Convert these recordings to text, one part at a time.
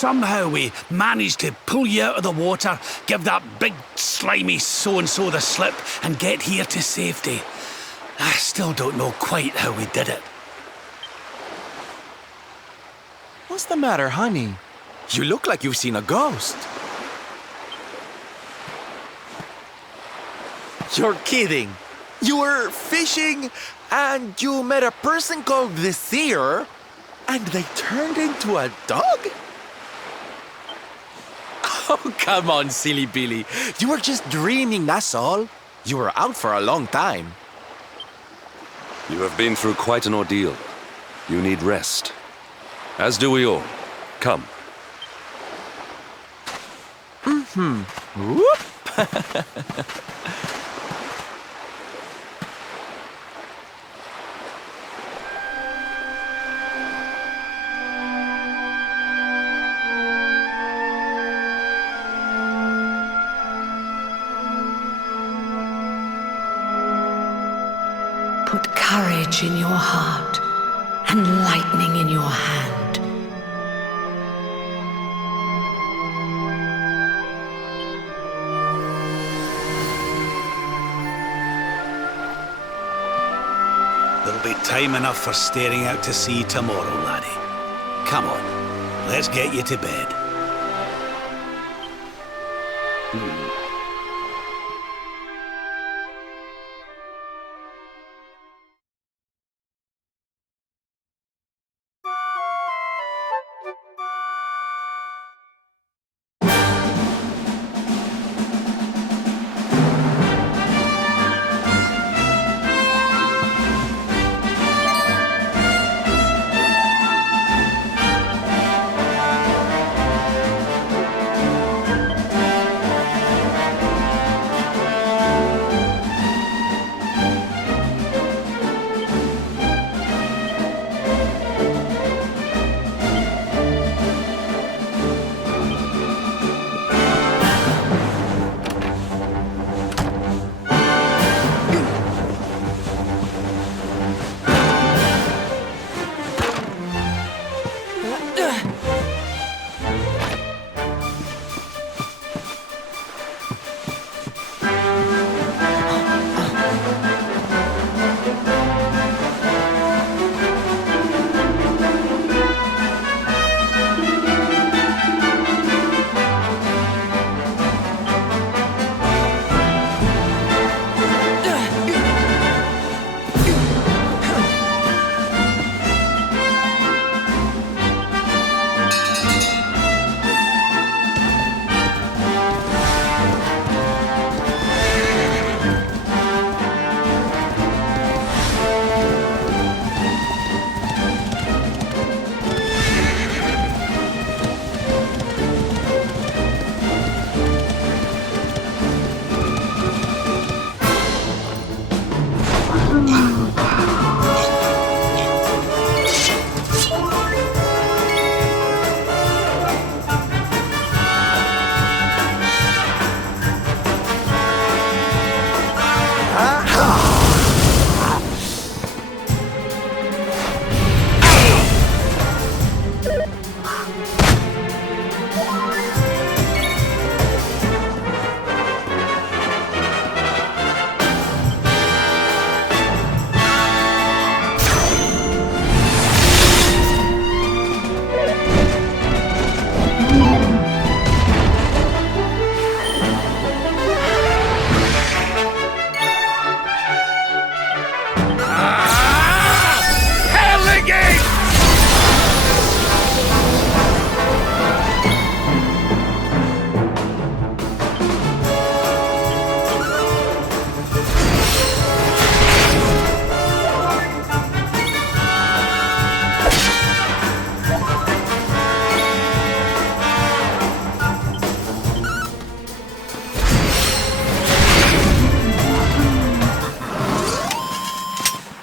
Somehow we managed to pull you out of the water, give that big slimy so-and-so the slip, and get here to safety. I still don't know quite how we did it. What's the matter, honey? You look like you've seen a ghost. You're kidding. You were fishing and you met a person called the Seer and they turned into a dog? Oh, come on, silly Billy. You were just dreaming, that's all. You were out for a long time. You have been through quite an ordeal. You need rest. As do we all. Come. Whoop. Put courage in your heart and lightning in your hand. There'll be time enough for staring out to sea tomorrow, laddie. Come on, let's get you to bed.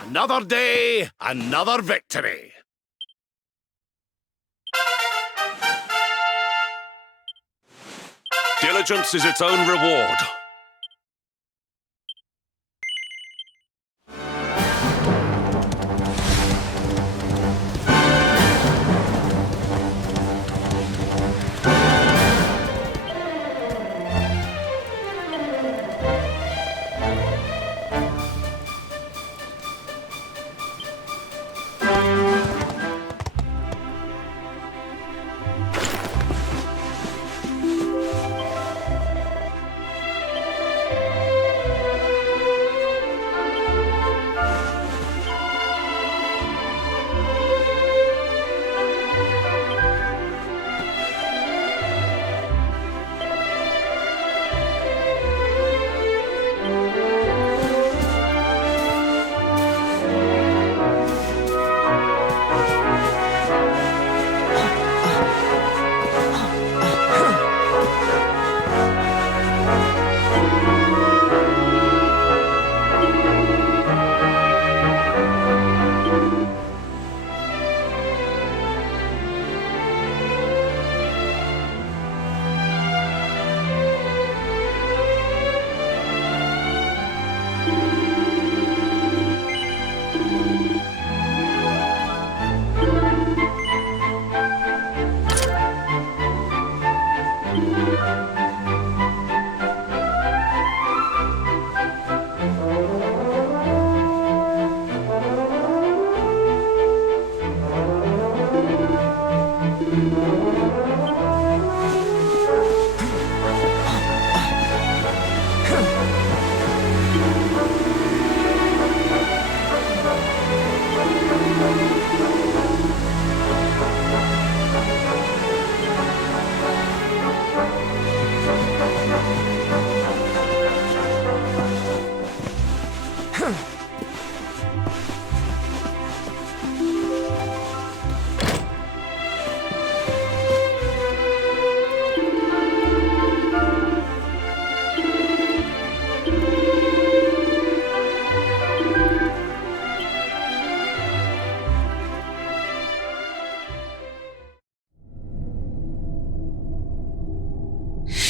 Another day, another victory. Diligence is its own reward.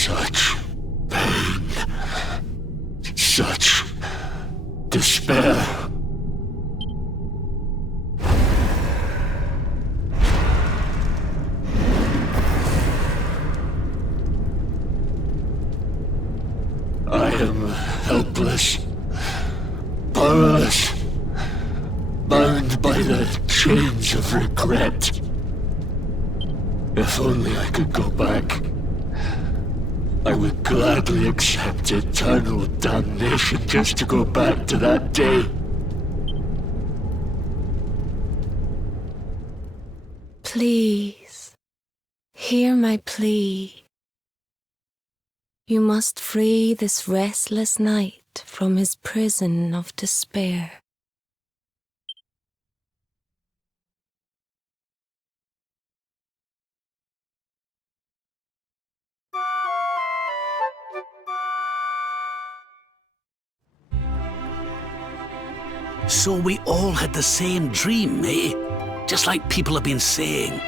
Such pain. Such despair. I am helpless, powerless, bound by the chains of regret. If only I could go back, I would gladly accept eternal damnation just to go back to that day. Please, hear my plea. You must free this restless knight from his prison of despair. So we all had the same dream, eh? Just like people have been saying.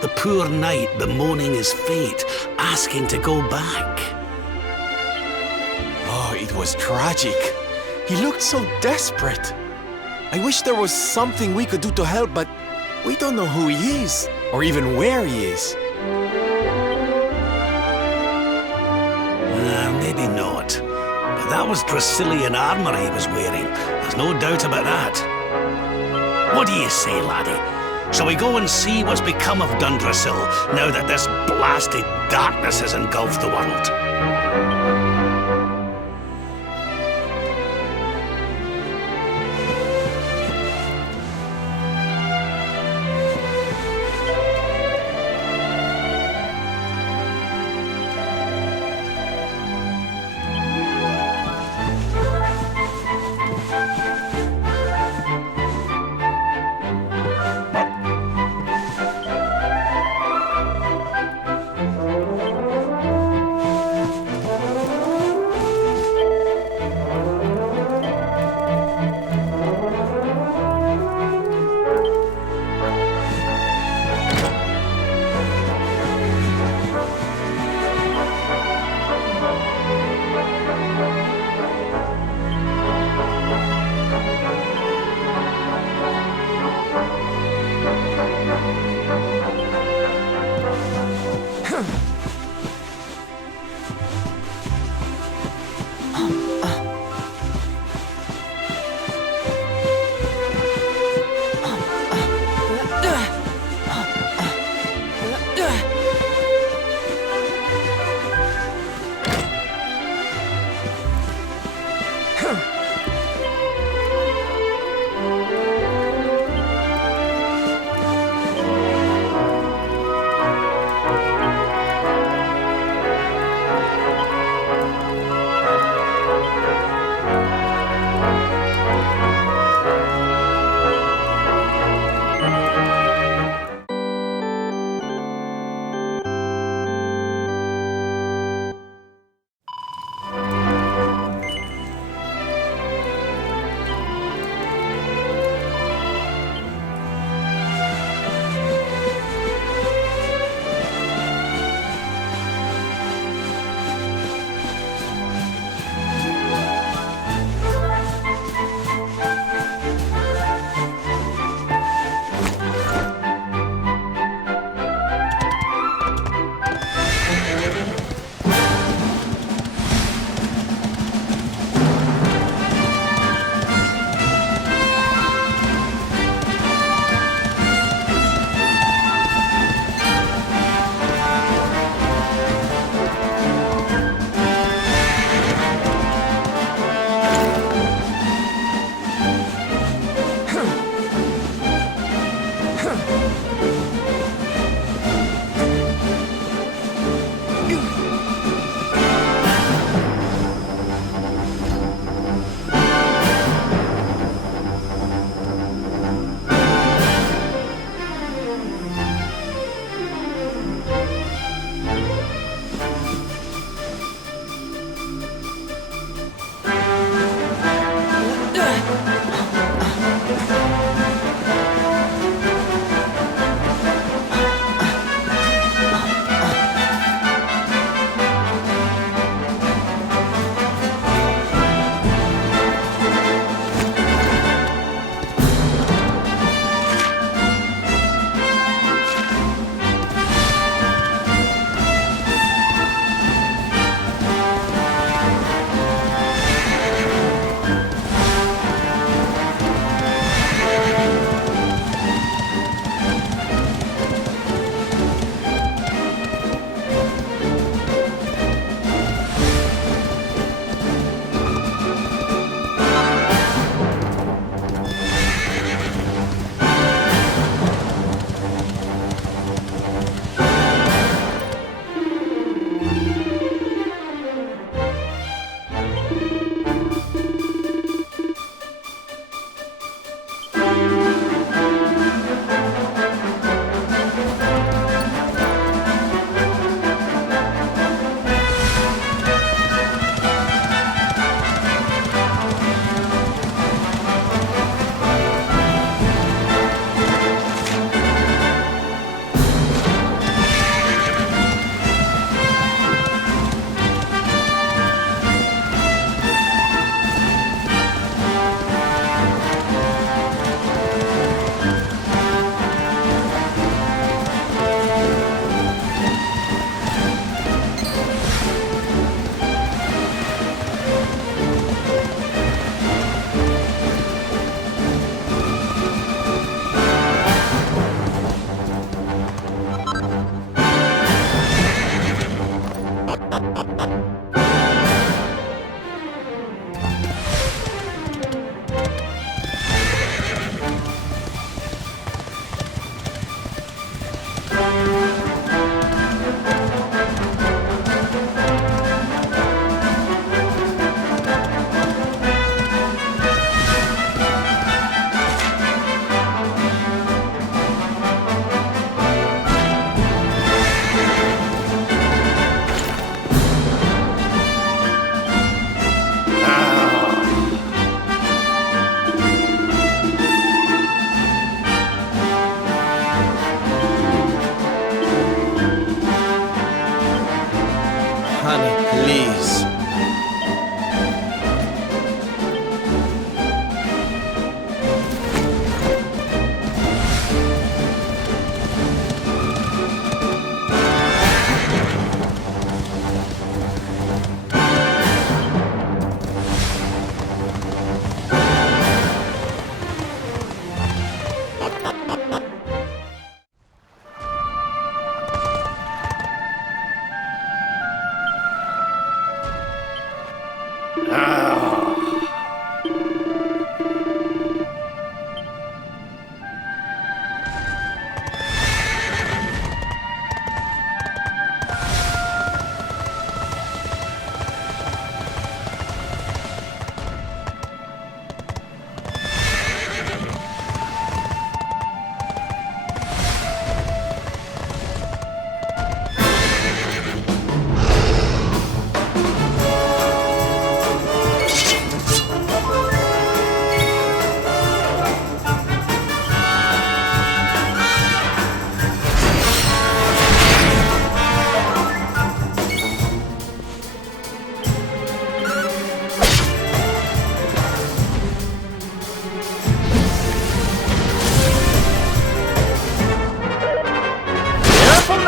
The poor knight bemoaning his fate, asking to go back. Oh, it was tragic. He looked so desperate. I wish there was something we could do to help, but we don't know who he is, or even where he is. Maybe not. But that was Dracilian armor he was wearing. There's no doubt about that. What do you say, laddie? Shall we go and see what's become of Drundasil now that this blasted darkness has engulfed the world?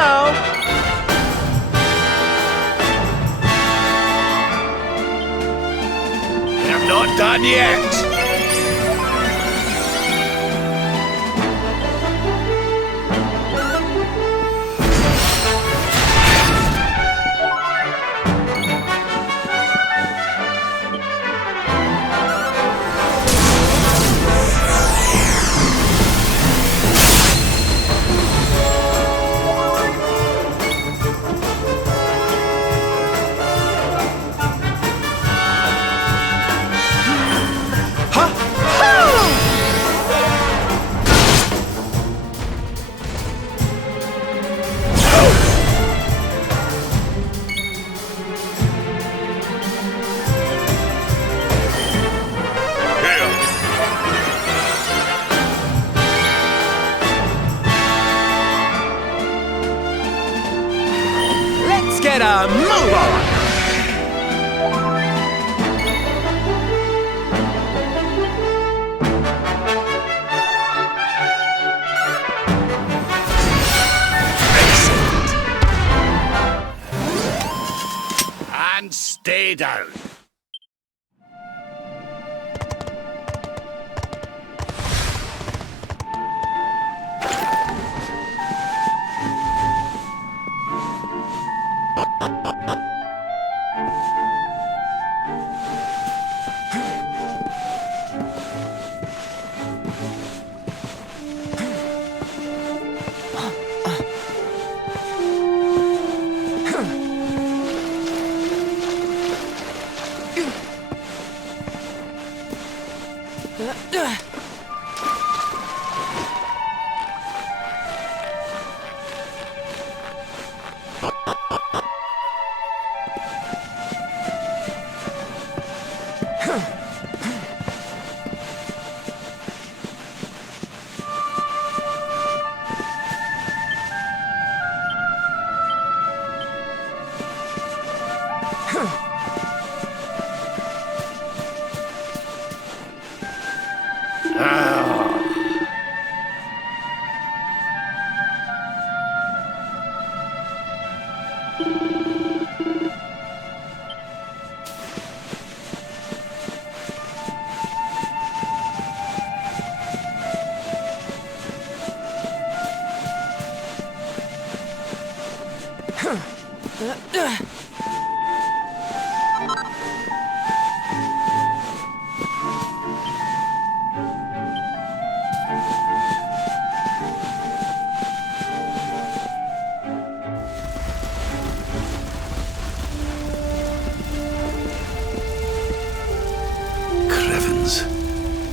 now. We're not done yet. Get a move on! Excellent. And stay down.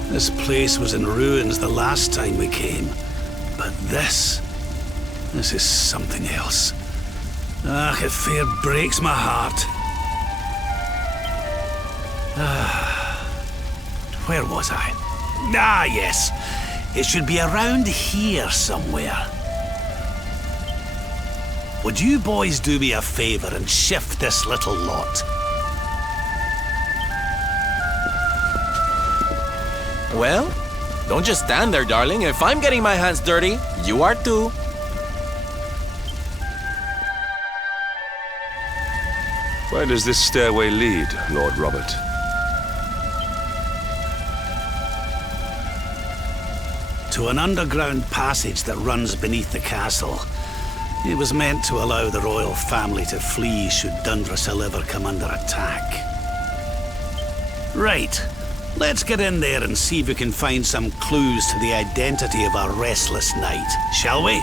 This place was in ruins the last time we came. But this is something else. Ah, it fair breaks my heart. Where was I? Ah, yes. It should be around here somewhere. Would you boys do me a favor and shift this little lot? Well, don't just stand there, darling. If I'm getting my hands dirty, you are too. Where does this stairway lead, Lord Robert? To an underground passage that runs beneath the castle. It was meant to allow the royal family to flee should Drundasil ever come under attack. Right. Let's get in there and see if we can find some clues to the identity of our restless knight, shall we?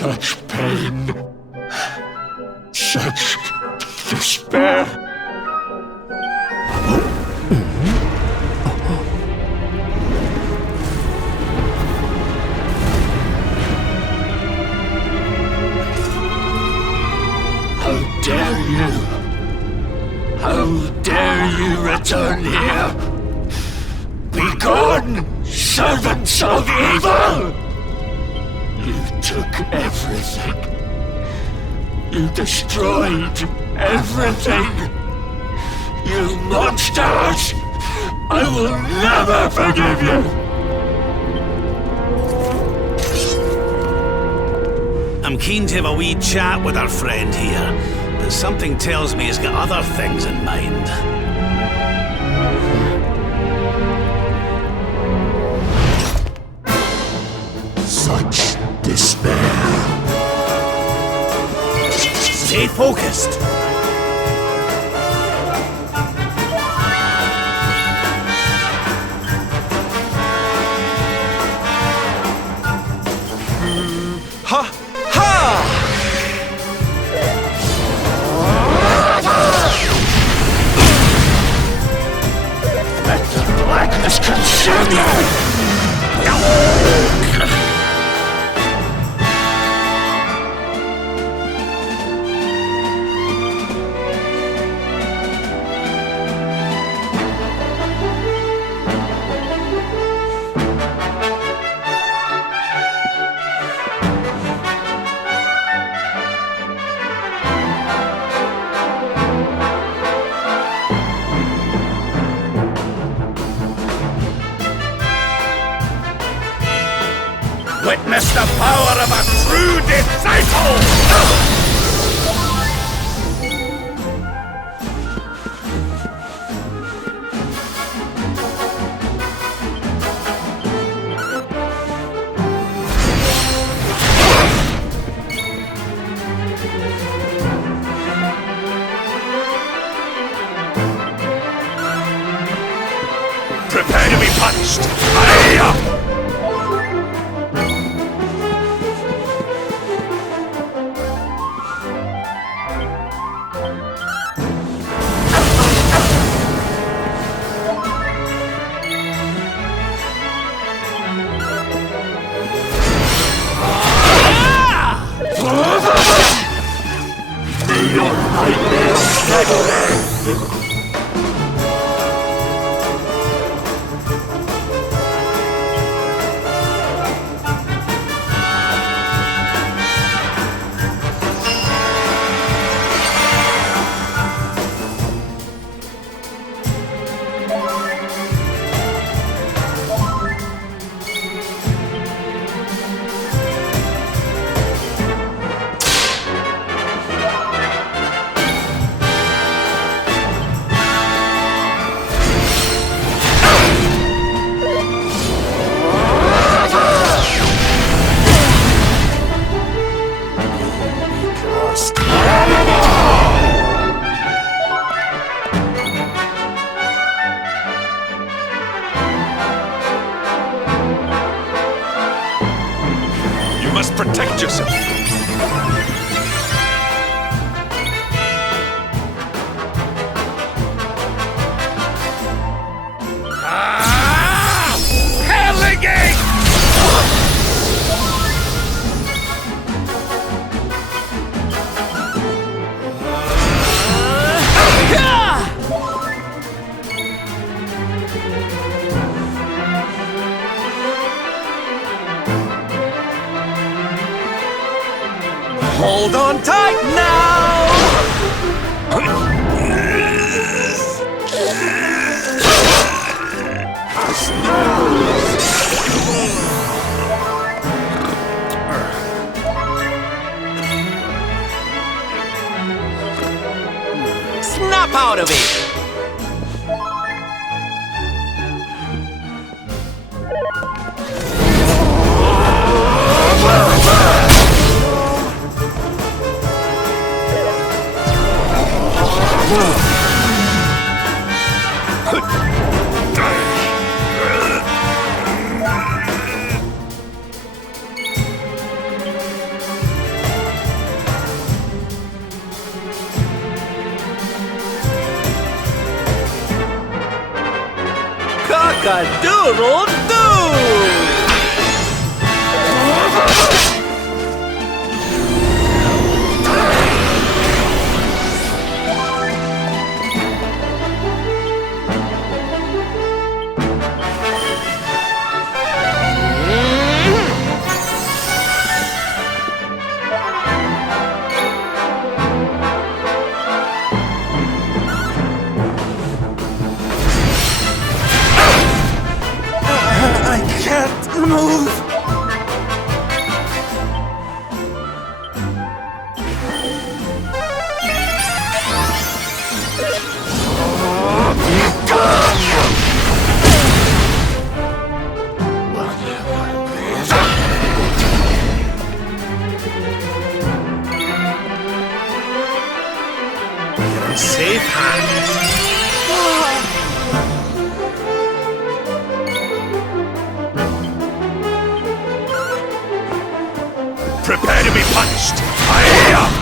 Such pain. Such despair. How dare you? How dare you return here? Be gone, servants of evil! You took everything. You destroyed everything. You monsters! I will never forgive you! I'm keen to have a wee chat with our friend here, but something tells me he's got other things in mind. Such despair. Stay focused. Ha! Ha! Let the blackness consume you! Witness the power of a true disciple! Prepare to be punched! Hi-ya! Your nightmares never end! You must protect yourself. Hold on tight now! Snap out of it! Puro doom! Move! You're in safe hands. Prepare to be punished! Aye!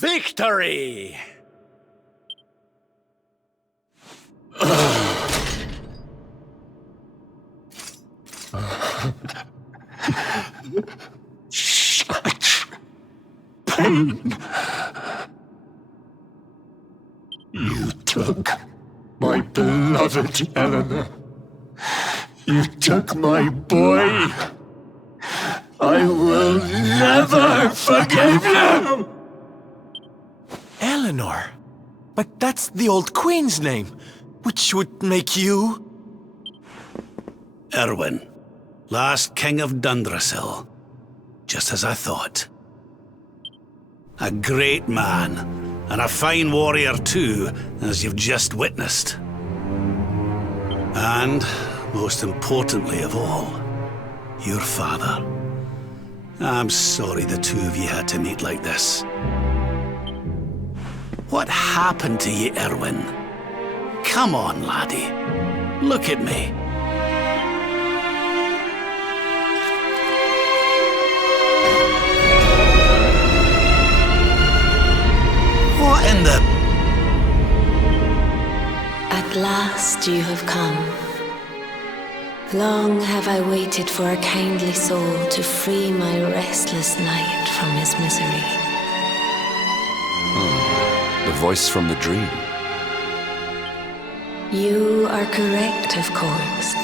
Victory! Such pain. You took my beloved Eleanor. You took my boy. I will never forgive you! Eleanor? But that's the old queen's name, which would make you... Irwin, last king of Drundasil. Just as I thought. A great man, and a fine warrior too, as you've just witnessed. And, most importantly of all, your father. I'm sorry the two of you had to meet like this. What happened to you, Irwin? Come on, laddie. Look at me. What in the... At last you have come. Long have I waited for a kindly soul to free my restless night from his misery. The voice from the dream. You are correct, of course.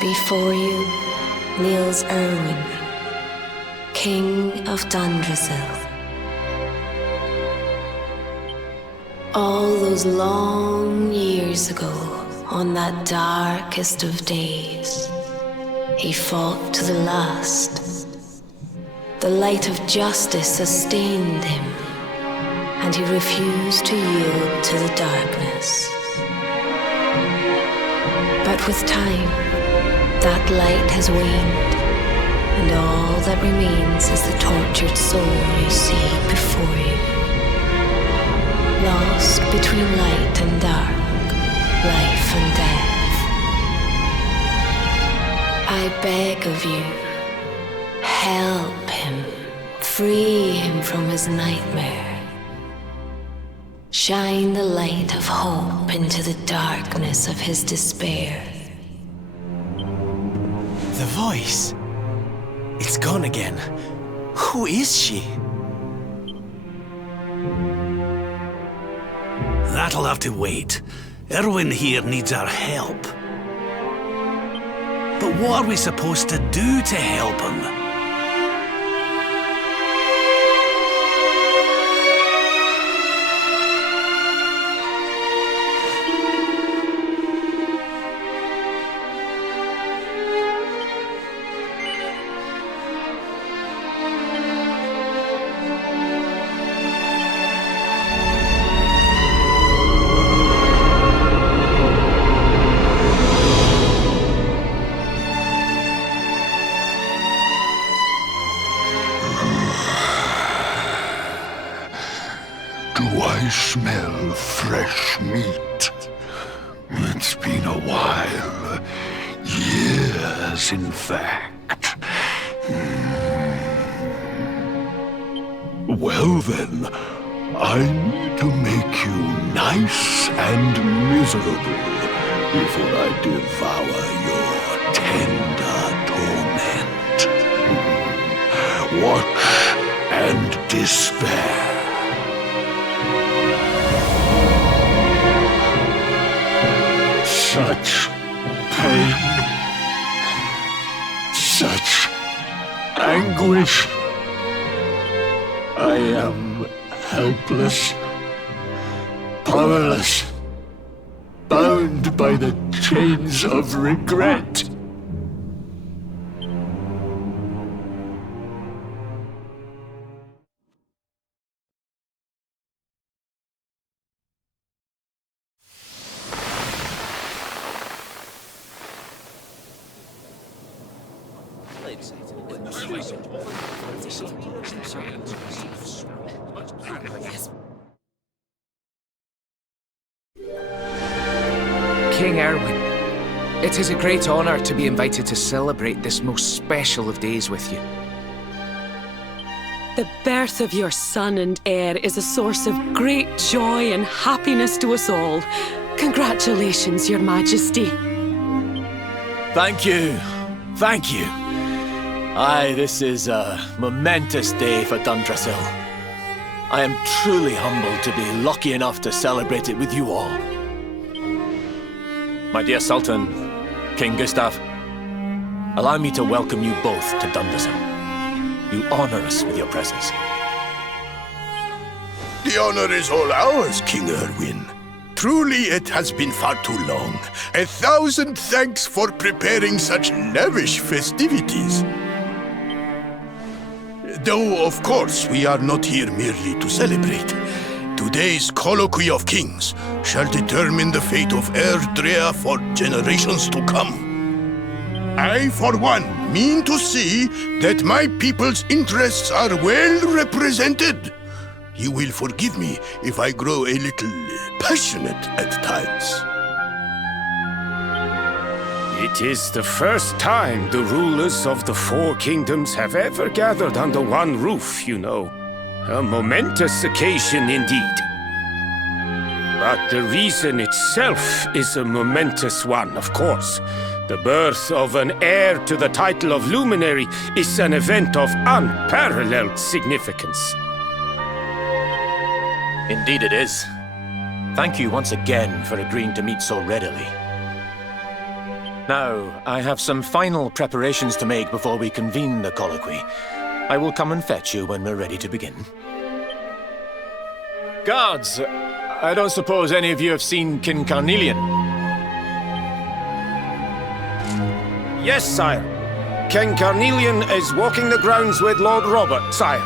Before you kneels Irwin, King of Drundasil. All those long years ago, on that darkest of days, he fought to the last. The light of justice sustained him, and he refused to yield to the darkness. But with time, that light has waned, and all that remains is the tortured soul you see before you. Lost between light and dark, life and death. I beg of you, help him, free him from his nightmare. Shine the light of hope into the darkness of his despair. The voice. It's gone again. Who is she? That'll have to wait. Irwin here needs our help. But what are we supposed to do to help him? smell fresh meat. It's been a while. Years, in fact. Well then, I need to make you nice and miserable before I devour your tender torment. Watch and despair. Such pain, such anguish. I am helpless, powerless, bound by the chains of regret. King Irwin, it is a great honor to be invited to celebrate this most special of days with you. The birth of your son and heir is a source of great joy and happiness to us all. Congratulations, Your Majesty. Thank you. Thank you. Aye, this is a momentous day for Drundasil. I am truly humbled to be lucky enough to celebrate it with you all. My dear Sultan, King Gustav, allow me to welcome you both to Drundasil. You honor us with your presence. The honor is all ours, King Irwin. Truly, it has been far too long. 1,000 thanks for preparing such lavish festivities. Though, of course, we are not here merely to celebrate. Today's colloquy of kings shall determine the fate of Erdrea for generations to come. I, for one, mean to see that my people's interests are well represented. You will forgive me if I grow a little passionate at times. It is the first time the rulers of the four kingdoms have ever gathered under one roof, you know. A momentous occasion indeed. But the reason itself is a momentous one, of course. The birth of an heir to the title of luminary is an event of unparalleled significance. Indeed it is. Thank you once again for agreeing to meet so readily. Now, I have some final preparations to make before we convene the colloquy. I will come and fetch you when we're ready to begin. Guards, I don't suppose any of you have seen King Carnelian? Yes, sire. King Carnelian is walking the grounds with Lord Robert, sire.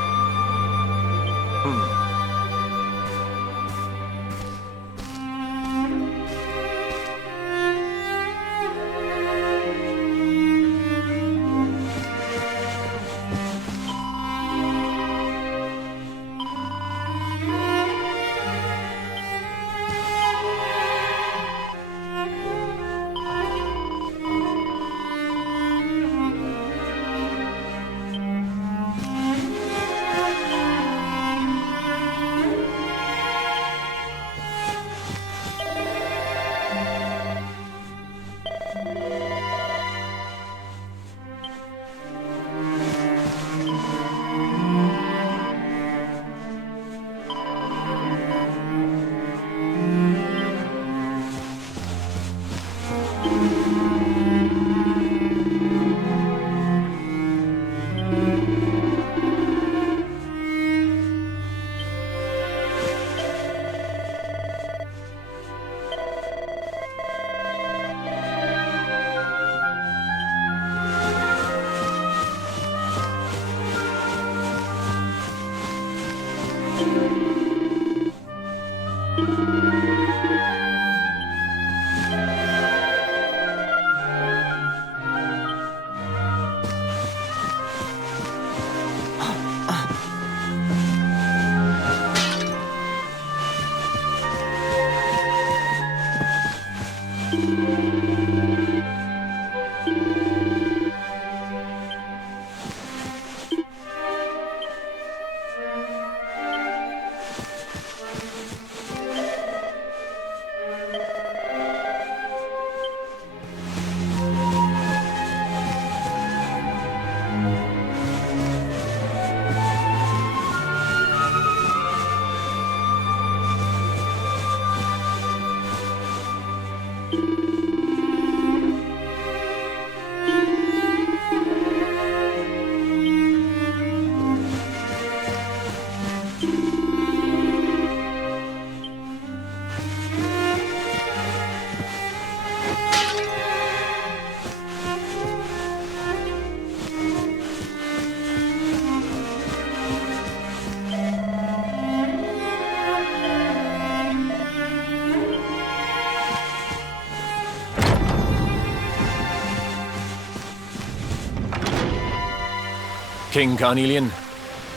King Carnelian,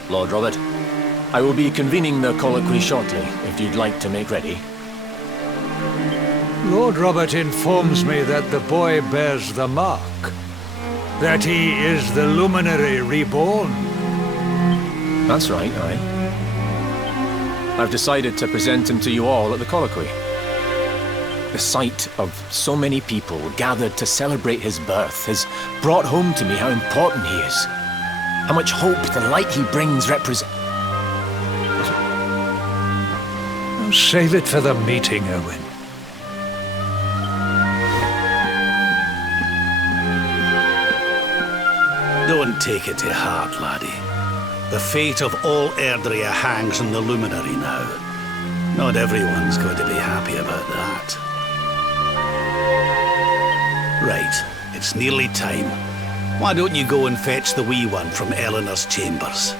Lord Robert, I will be convening the colloquy shortly, if you'd like to make ready. Lord Robert informs me that the boy bears the mark. That he is the luminary reborn. That's right, aye. I've decided to present him to you all at the colloquy. The sight of so many people gathered to celebrate his birth has brought home to me how important he is. How much hope the light he brings represents. Save it for the meeting, Irwin. Don't take it to heart, laddie. The fate of all Erdrea hangs on the luminary now. Not everyone's going to be happy about that. Right, it's nearly time. Why don't you go and fetch the wee one from Eleanor's chambers?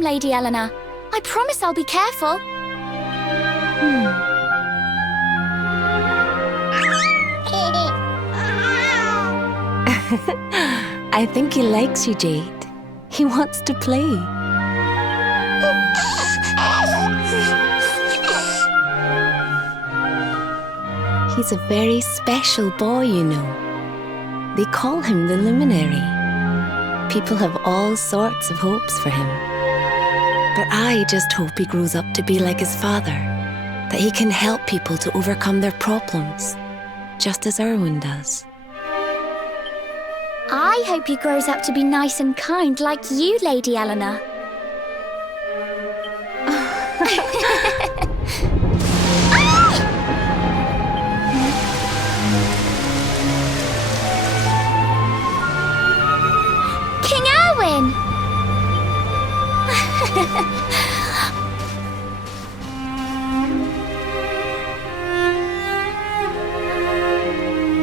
Lady Eleanor. I promise I'll be careful. I think he likes you, Jade. He wants to play. He's a very special boy, you know. They call him the Luminary. People have all sorts of hopes for him. But I just hope he grows up to be like his father, that he can help people to overcome their problems, just as Irwin does. I hope he grows up to be nice and kind like you, Lady Eleanor. King Irwin!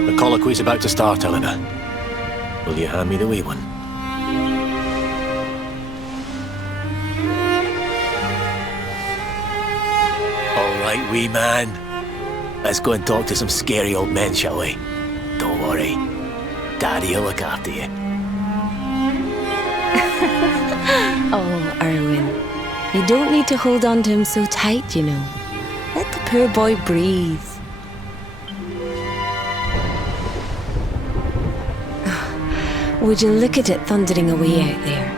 The colloquy's about to start, Eleanor. Will you hand me the wee one? All right, wee man. Let's go and talk to some scary old men, shall we? Don't worry. Daddy will look after you. Oh, Irwin. You don't need to hold on to him so tight, you know. Let the poor boy breathe. Would you look at it thundering away out there?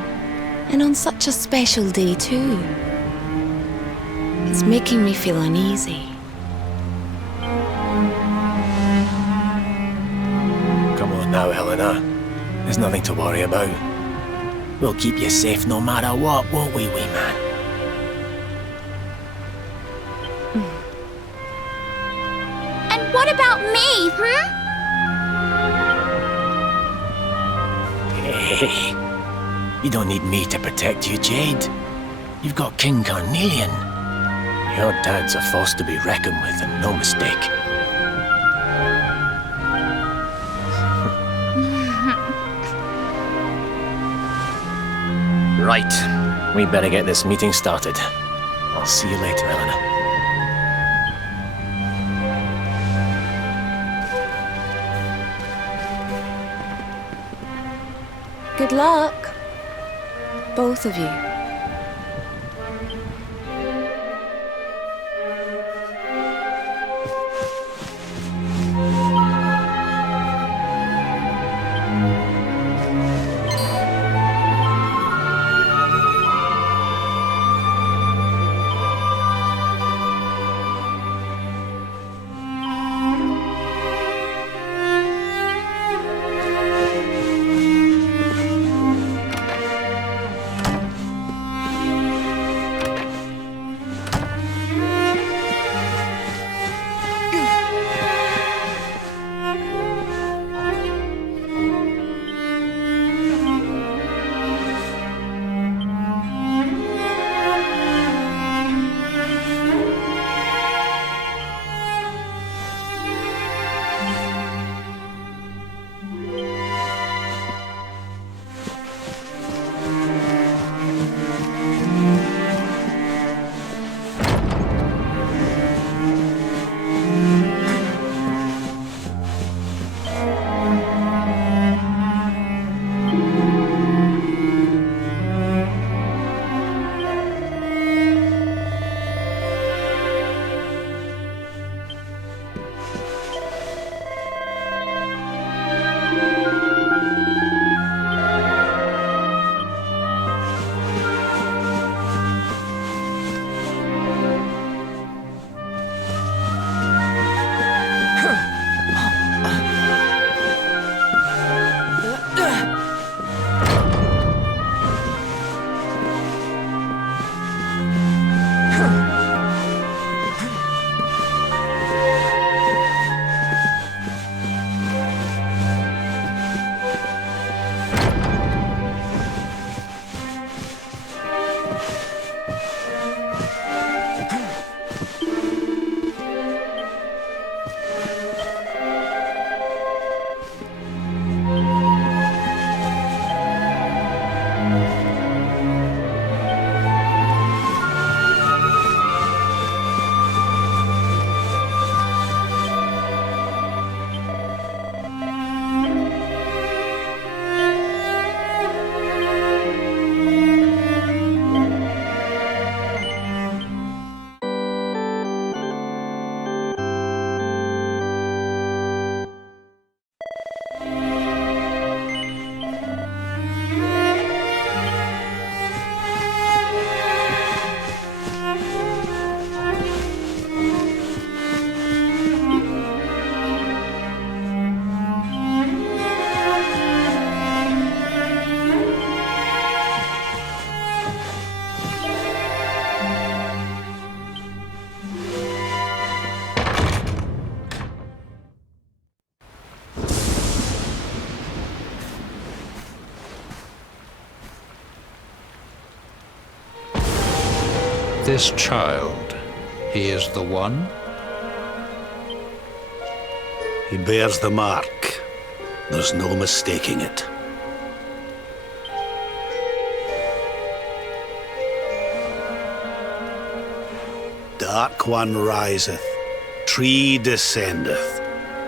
And on such a special day, too. It's making me feel uneasy. Come on now, Eleanor. There's nothing to worry about. We'll keep you safe no matter what, won't we, wee man? And what about me, hmm? Hey, you don't need me to protect you, Jade. You've got King Carnelian. Your dad's a force to be reckoned with, and no mistake. Right, we better get this meeting started. I'll see you later, Eleanor. Good luck, both of you. this child, he is the one? He bears the mark. There's no mistaking it. Dark one riseth, tree descendeth,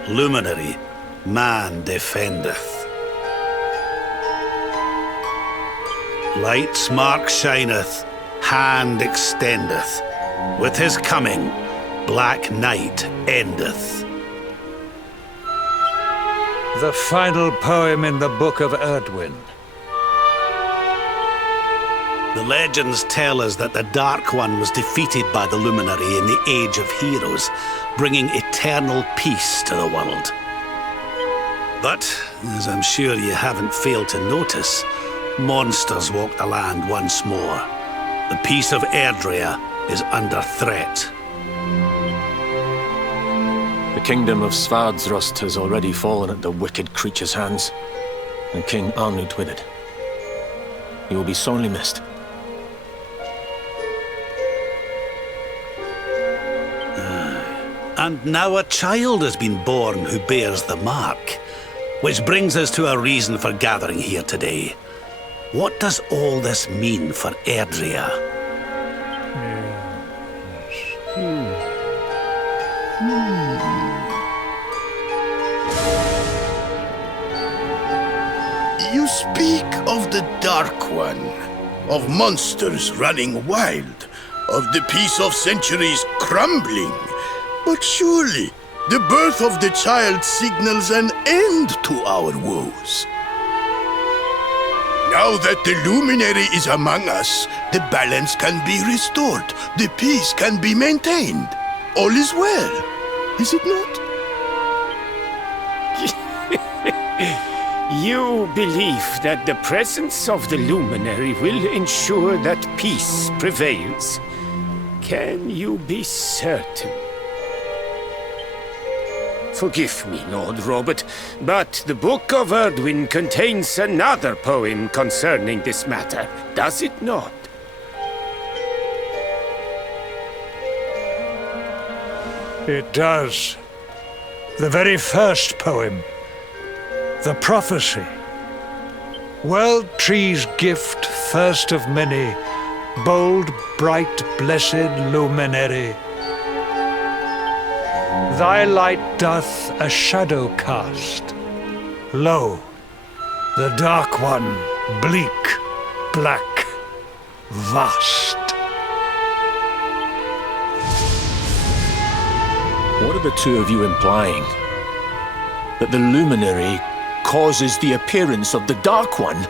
luminary, man defendeth. Light's mark shineth, hand extendeth. With his coming, black night endeth. The final poem in the Book of Irwin. The legends tell us that the Dark One was defeated by the Luminary in the Age of Heroes, bringing eternal peace to the world. But, as I'm sure you haven't failed to notice, monsters walk the land once more. The peace of Erdrea is under threat. The kingdom of Svardsrust has already fallen at the wicked creature's hands, and King Arnut with it. He will be sorely missed. And now a child has been born who bears the mark, which brings us to a reason for gathering here today. What does all this mean for Erdrea? You speak of the Dark One, of monsters running wild, of the peace of centuries crumbling. But surely, the birth of the child signals an end to our woes. Now that the luminary is among us, the balance can be restored, the peace can be maintained. All is well, is it not? You believe that the presence of the luminary will ensure that peace prevails. Can you be certain? Forgive me, Lord Robert, but the Book of Irwin contains another poem concerning this matter, does it not? It does. The very first poem. The prophecy. World tree's gift, first of many, bold, bright, blessed luminary. Thy light doth a shadow cast. Lo, the Dark One, bleak, black, vast. What are the two of you implying? That the luminary causes the appearance of the Dark One?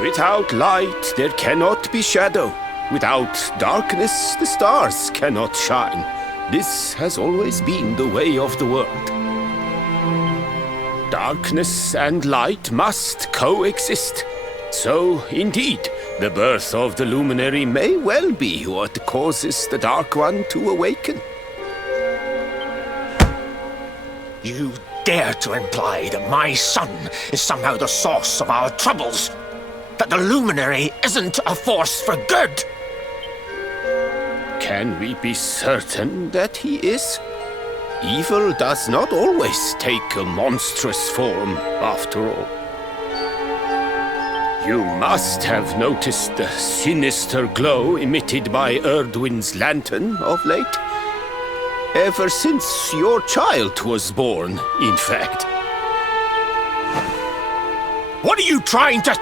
Without light, there cannot be shadow. Without darkness, the stars cannot shine. This has always been the way of the world. Darkness and light must coexist. So, indeed, the birth of the luminary may well be what causes the Dark One to awaken. You dare to imply that my son is somehow the source of our troubles? That the luminary isn't a force for good? Can we be certain that he is? Evil does not always take a monstrous form, after all. You must have noticed the sinister glow emitted by Erdwin's lantern of late. Ever since your child was born, in fact. What are you trying to...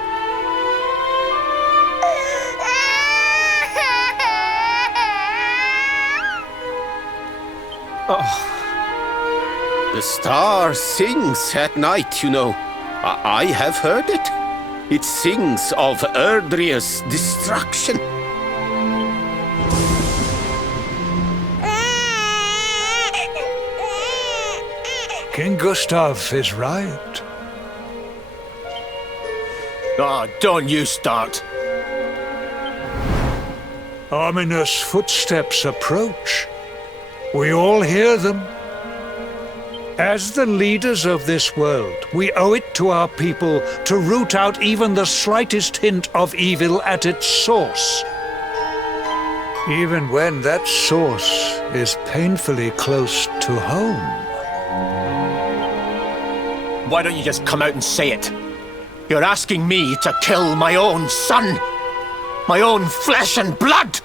Oh. The star sings at night, you know. I have heard it. It sings of Erdrea's destruction. King Gustav is right. Oh, don't you start. Ominous footsteps approach. We all hear them. As the leaders of this world, we owe it to our people to root out even the slightest hint of evil at its source. Even when that source is painfully close to home. Why don't you just come out and say it? You're asking me to kill my own son! My own flesh and blood!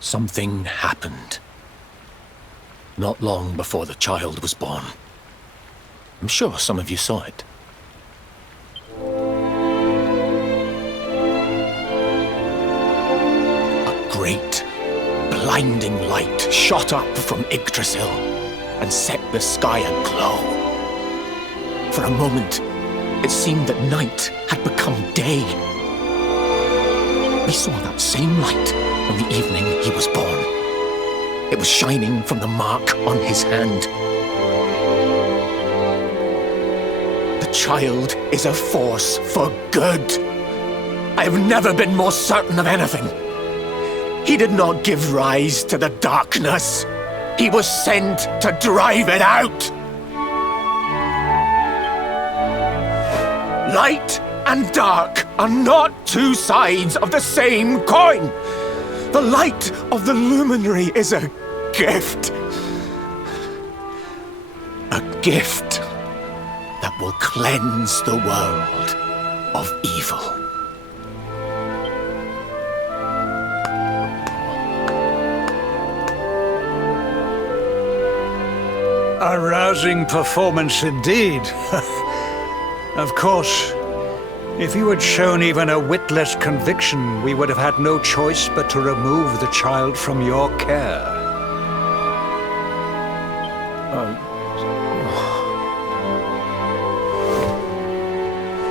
Something happened. Not long before the child was born. I'm sure some of you saw it. A great, blinding light shot up from Yggdrasil and set the sky aglow. For a moment, it seemed that night had become day. We saw that same light on the evening he was born. It was shining from the mark on his hand. The child is a force for good. I have never been more certain of anything. He did not give rise to the darkness. He was sent to drive it out. Light and dark are not two sides of the same coin. The light of the luminary is a gift. A gift that will cleanse the world of evil. A rousing performance indeed. Of course, if you had shown even a whit less conviction, we would have had no choice but to remove the child from your care.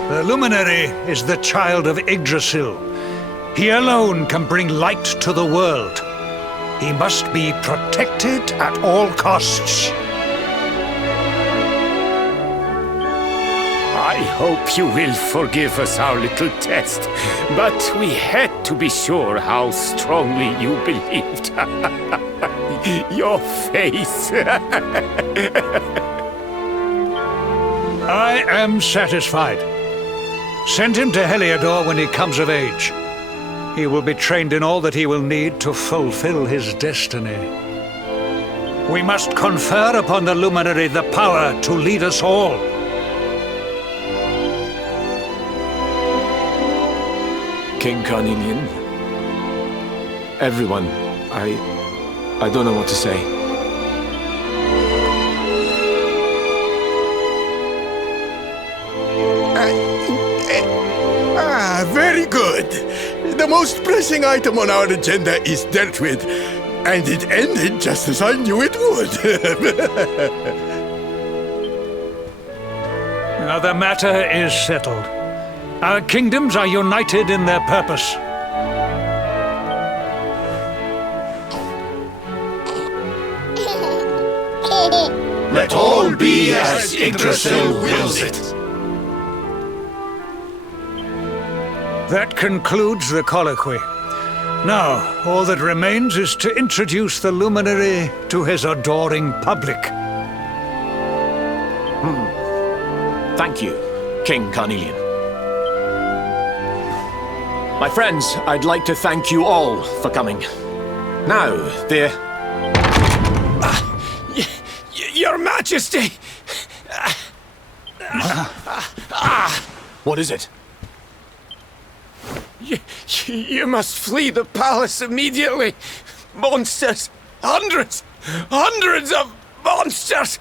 The luminary is the child of Yggdrasil. He alone can bring light to the world. He must be protected at all costs. I hope you will forgive us our little test, but we had to be sure how strongly you believed. Your face. I am satisfied. Send him to Heliodor when he comes of age. He will be trained in all that he will need to fulfill his destiny. We must confer upon the luminary the power to lead us all. King Carnelian, everyone, I don't know what to say. Very good. The most pressing item on our agenda is dealt with, and it ended just as I knew it would. Now the matter is settled. Our kingdoms are united in their purpose. Let all be as Yggdrasil wills it. That concludes the colloquy. Now, all that remains is to introduce the luminary to his adoring public. Thank you, King Carnelian. My friends, I'd like to thank you all for coming. Now, Your Majesty! What is it? You must flee the palace immediately. Monsters! Hundreds of monsters!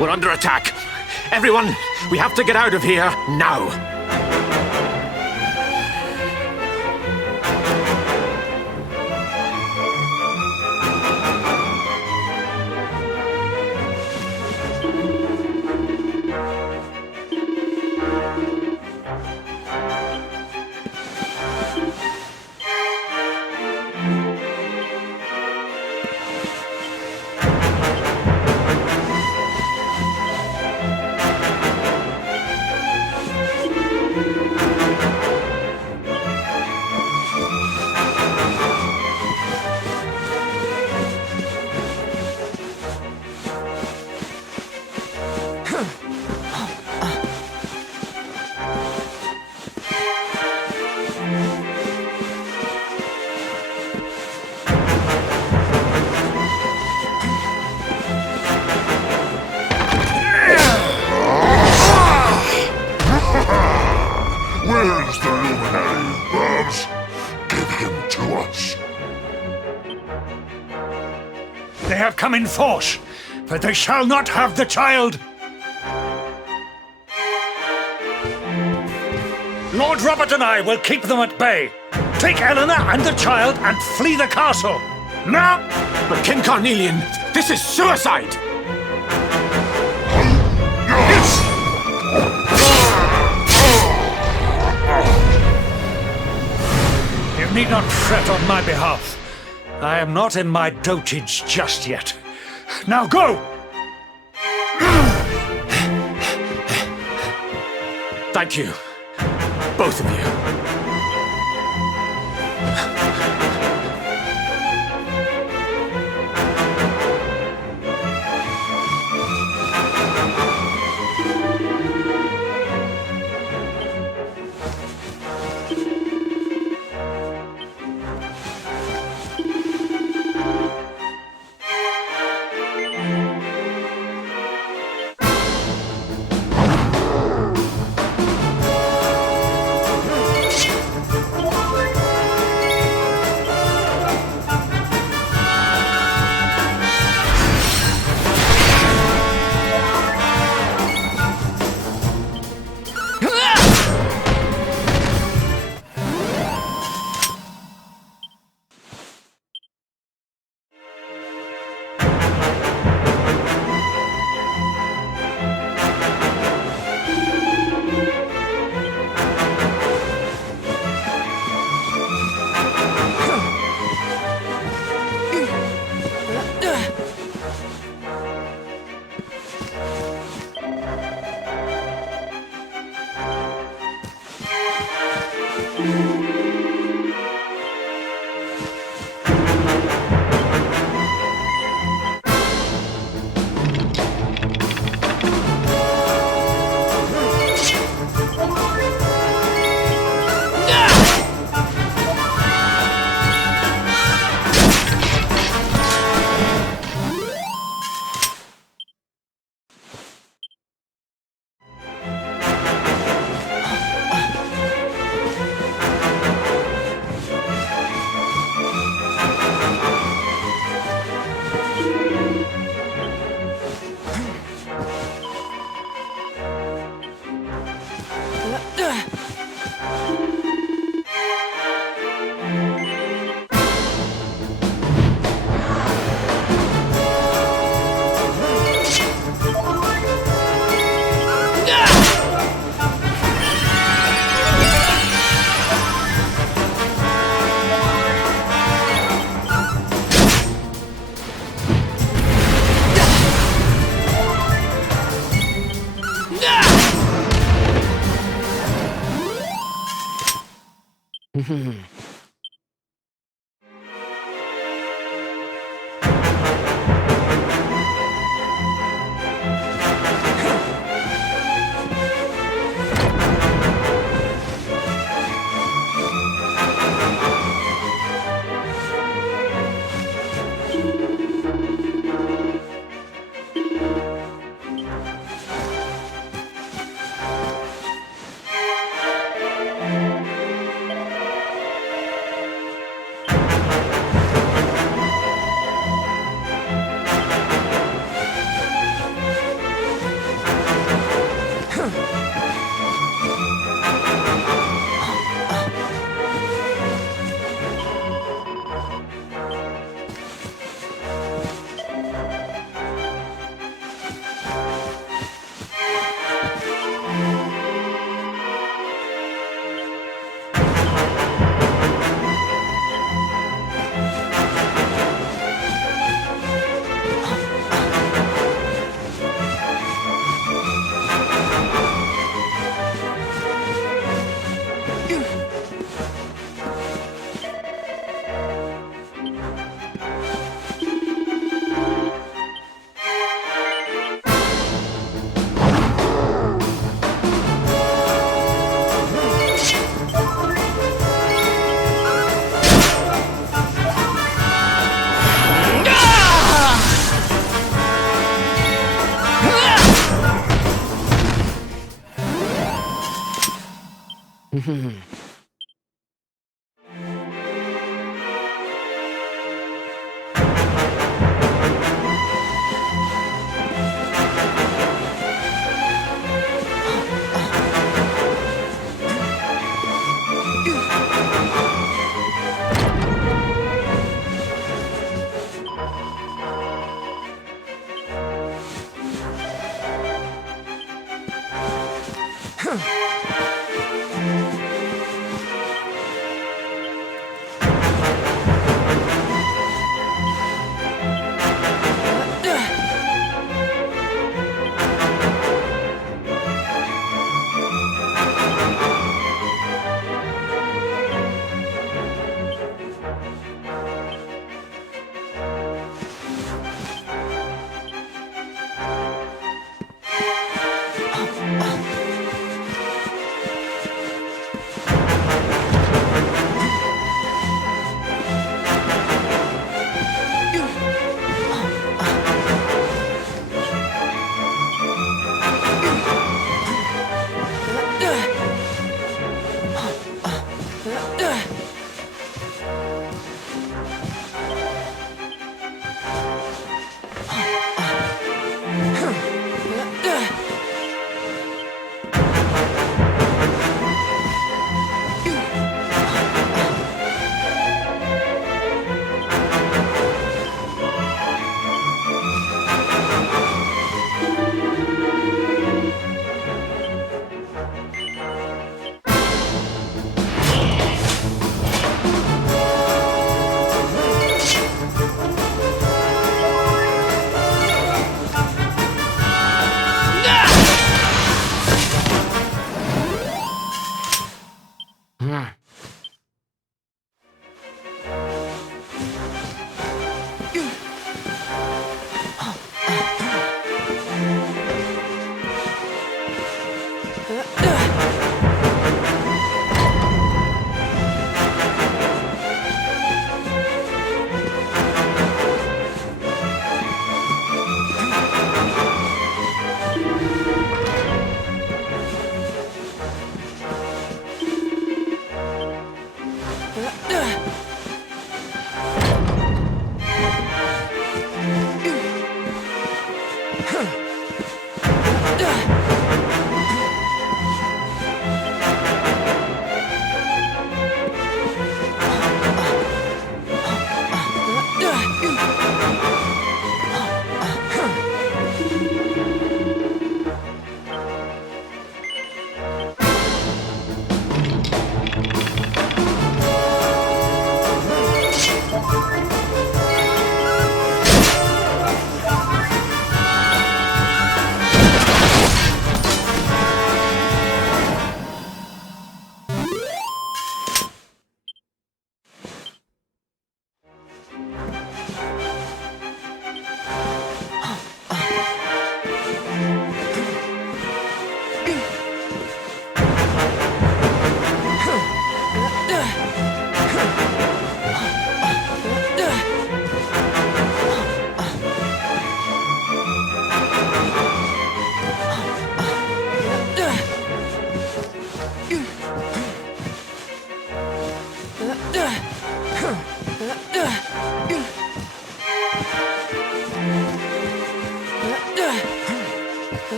We're under attack. Everyone, we have to get out of here now. Where's the luminary, Babs? Give him to us. They have come in force, but they shall not have the child. Lord Robert and I will keep them at bay. Take Eleanor and the child and flee the castle. Now! But King Carnelian, this is suicide! You need not fret on my behalf. I am not in my dotage just yet. Now go! Thank you, both of you.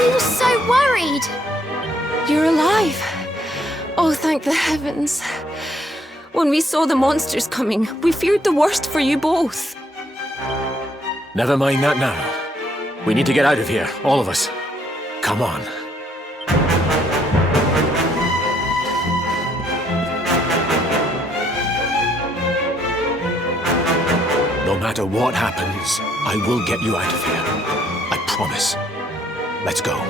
We were so worried. You're alive. Oh, thank the heavens. When we saw the monsters coming, we feared the worst for you both. Never mind that now. We need to get out of here, all of us. Come on. No matter what happens, I will get you out of here. I promise. Let's go.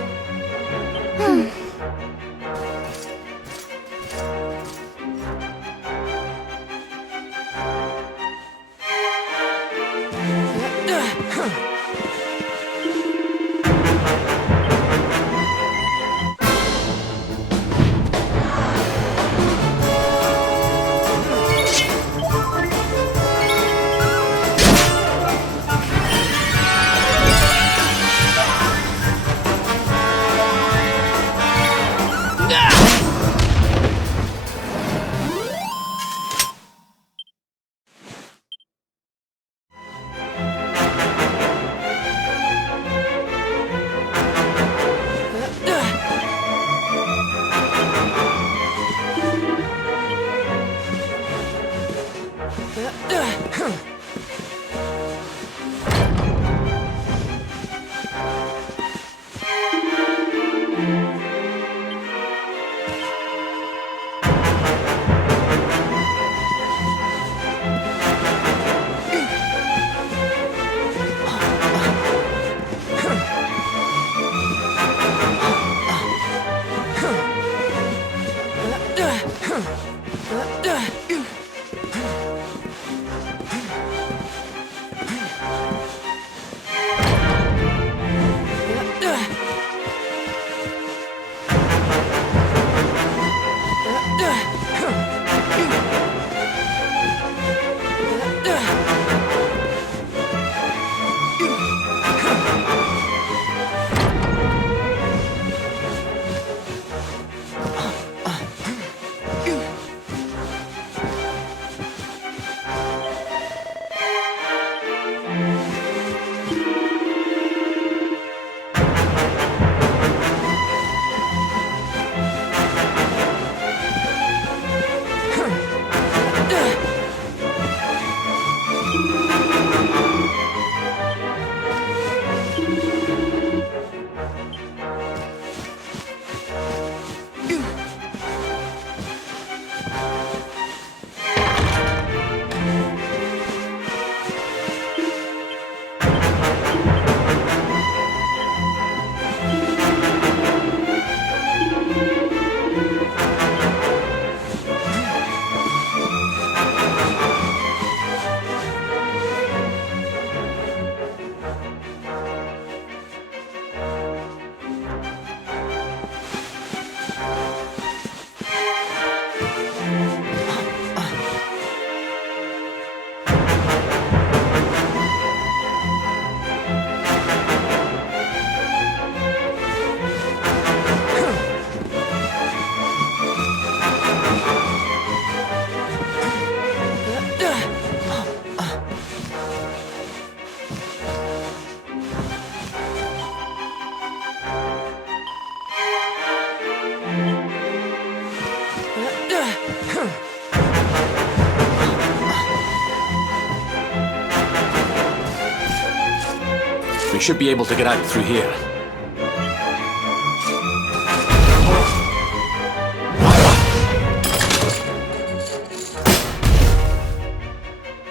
We should be able to get out through here.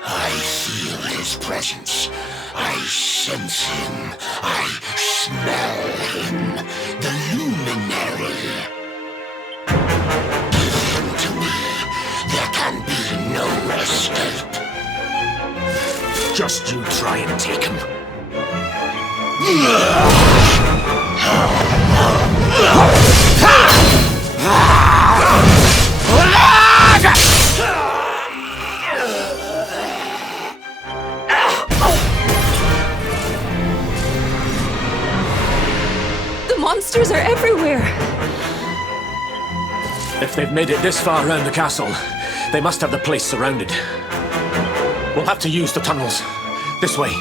I feel his presence. I sense him. I smell him. The luminary. Give him to me. There can be no escape. Just you try and take him. The monsters are everywhere. If they've made it this far around the castle, they must have the place surrounded. We'll have to use the tunnels. This way.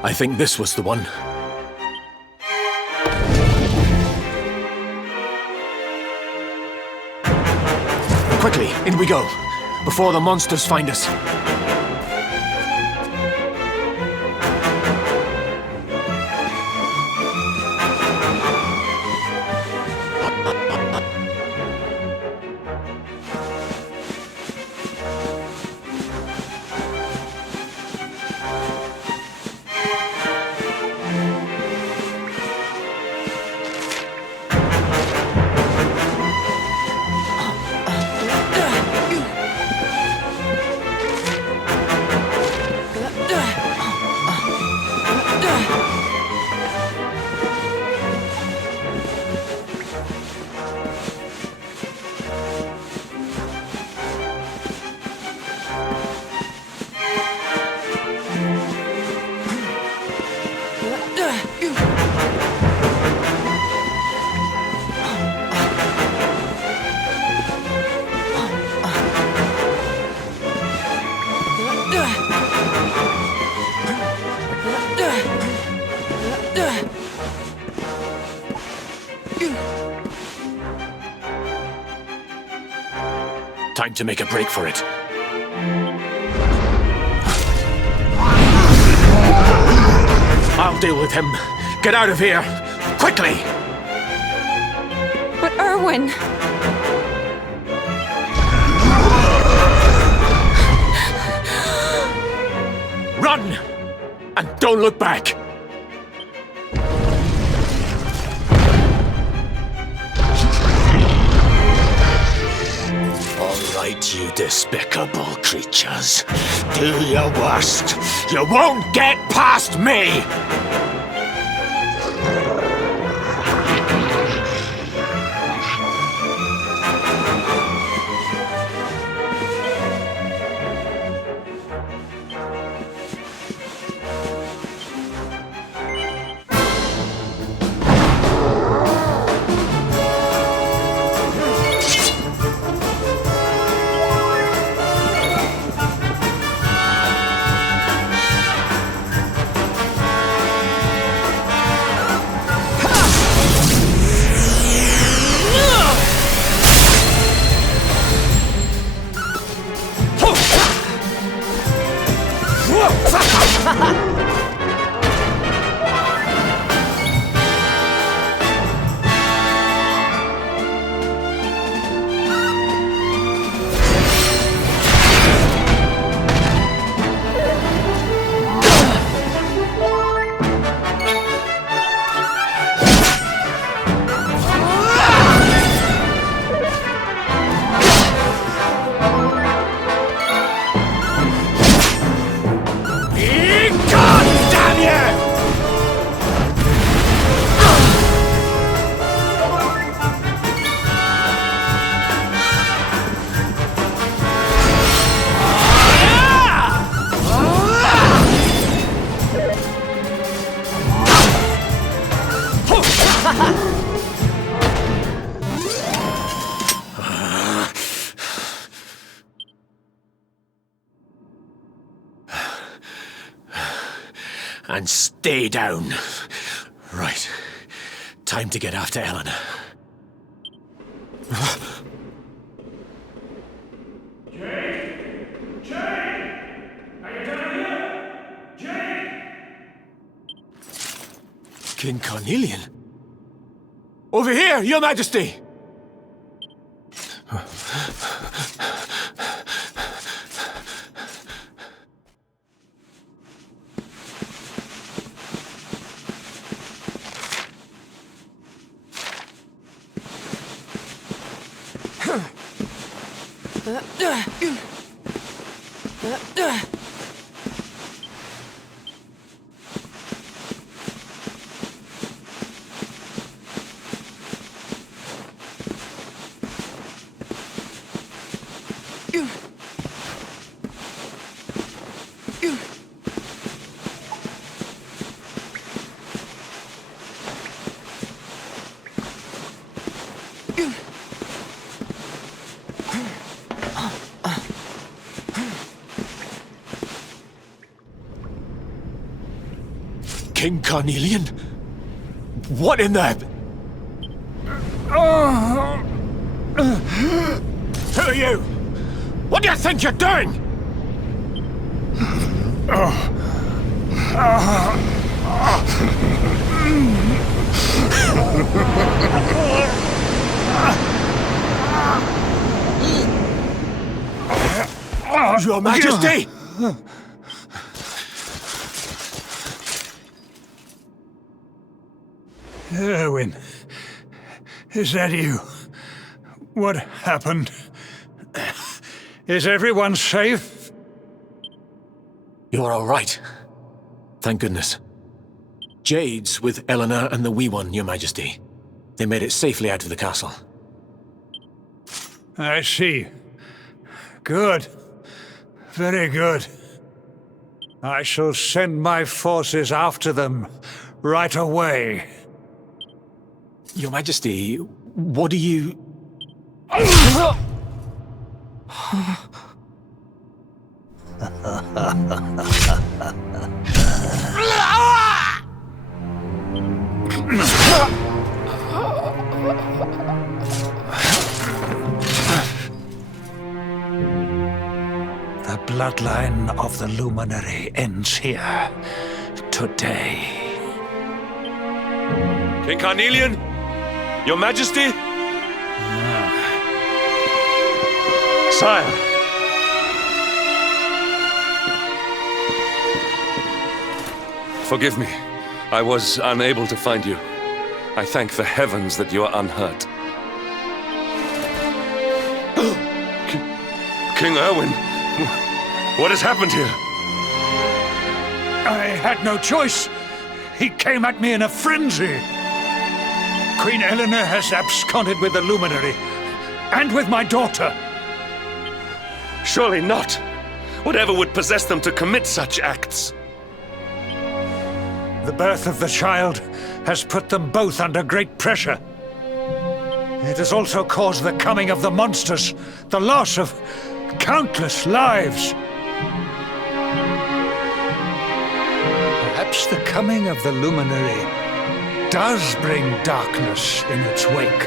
I think this was the one. Quickly, in we go, before the monsters find us. Time to make a break for it. I'll deal with him. Get out of here! Quickly! But Irwin... Run! And don't look back! Alright, you despicable creatures. Do your worst. You won't get past me! And stay down. Right. Time to get after Ellen. Jake! Jake! Are you down here? Jake! King Carnelian? Over here, Your Majesty! King Carnelian? What in the... Who are you? What do you think you're doing? Your Majesty! Irwin, is that you? What happened? Is everyone safe? You're all right. Thank goodness. Jade's with Eleanor and the wee one, Your Majesty. They made it safely out of the castle. I see. Good. Very good. I shall send my forces after them right away. Your Majesty, what do you... The bloodline of the Luminary ends here today. King Carnelian? Your Majesty? Sire. Forgive me. I was unable to find you. I thank the heavens that you are unhurt. King Irwin, what has happened here? I had no choice. He came at me in a frenzy. Queen Eleanor has absconded with the Luminary, and with my daughter. Surely not. Whatever would possess them to commit such acts? The birth of the child has put them both under great pressure. It has also caused the coming of the monsters, the loss of countless lives. Perhaps the coming of the Luminary does bring darkness in its wake.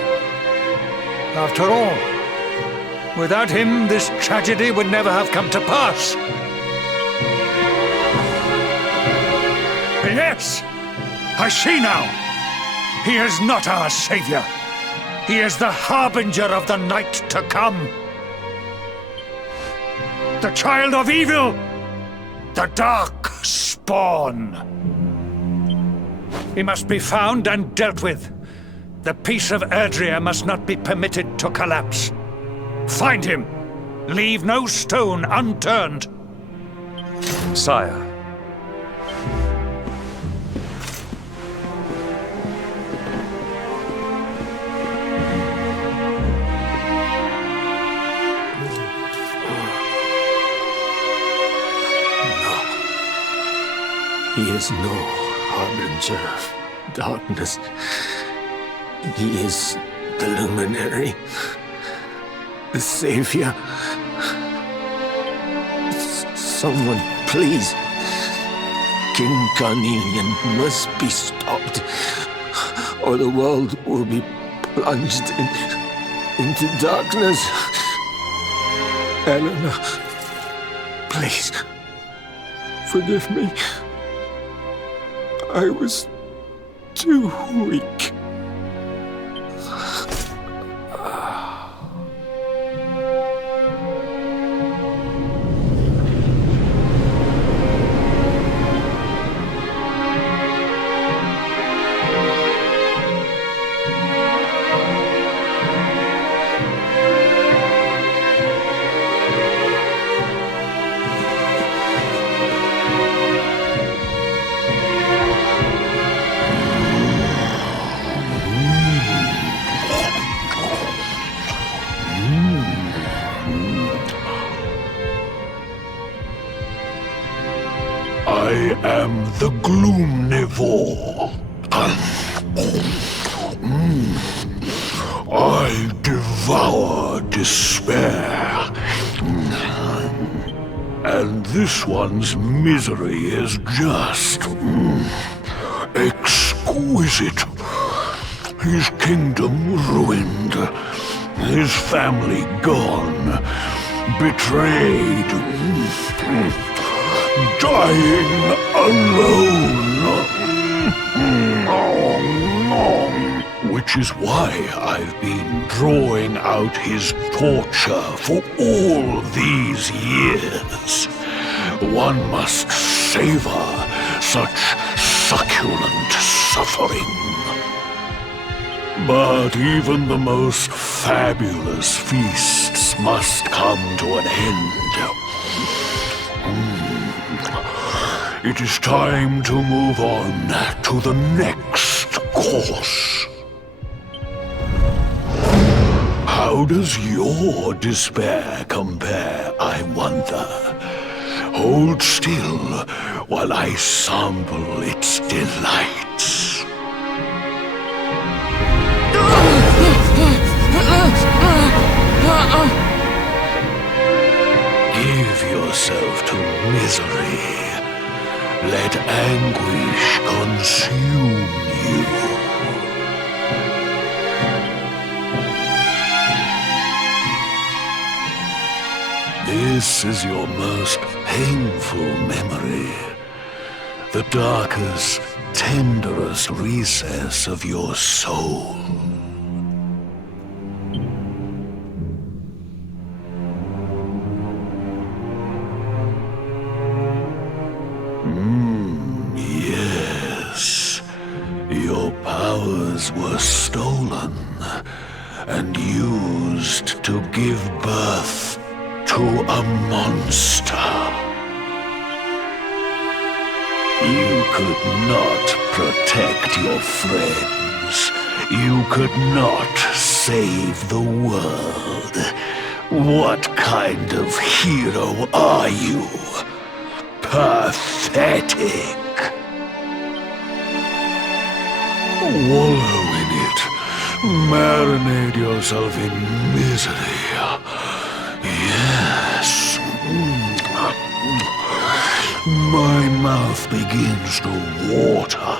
After all, without him, this tragedy would never have come to pass. Yes! I see now! He is not our savior. He is the harbinger of the night to come. The child of evil! The dark spawn! He must be found and dealt with. The peace of Erdrea must not be permitted to collapse. Find him! Leave no stone unturned! Sire. He is no harbinger of darkness. He is the Luminary, the Savior. Someone, please. King Carnelian must be stopped, or the world will be plunged into darkness. Eleanor, please, forgive me. I was too weak. I am the Gloomnivore. I devour despair. And this one's misery is just exquisite. His kingdom ruined, his family gone, betrayed, dying alone. Which is why I've been drawing out his torture for all these years. One must savor such succulent suffering. But even the most fabulous feasts must come to an end. It is time to move on to the next course. How does your despair compare, I wonder? Hold still while I sample its delights. Give yourself to misery. Let anguish consume you. This is your most painful memory. The darkest, tenderest recess of your soul. Yes. Your powers were stolen and used to give birth to a monster. You could not protect your friends. You could not save the world. What kind of hero are you? Pathetic. Wallow in it. Marinate yourself in misery. Yes. My mouth begins to water.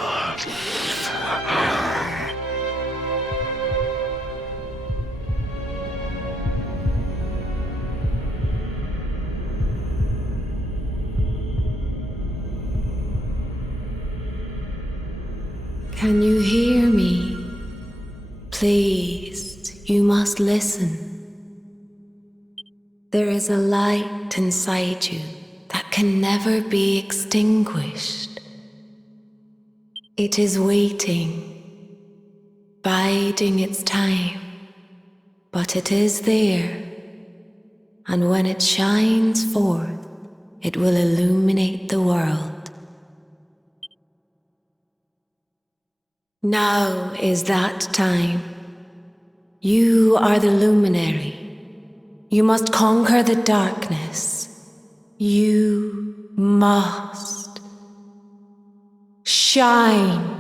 Can you hear me? Please, you must listen. There is a light inside you that can never be extinguished. It is waiting, biding its time, but it is there, and when it shines forth, it will illuminate the world. Now is that time. You are the luminary. You must conquer the darkness. You must shine.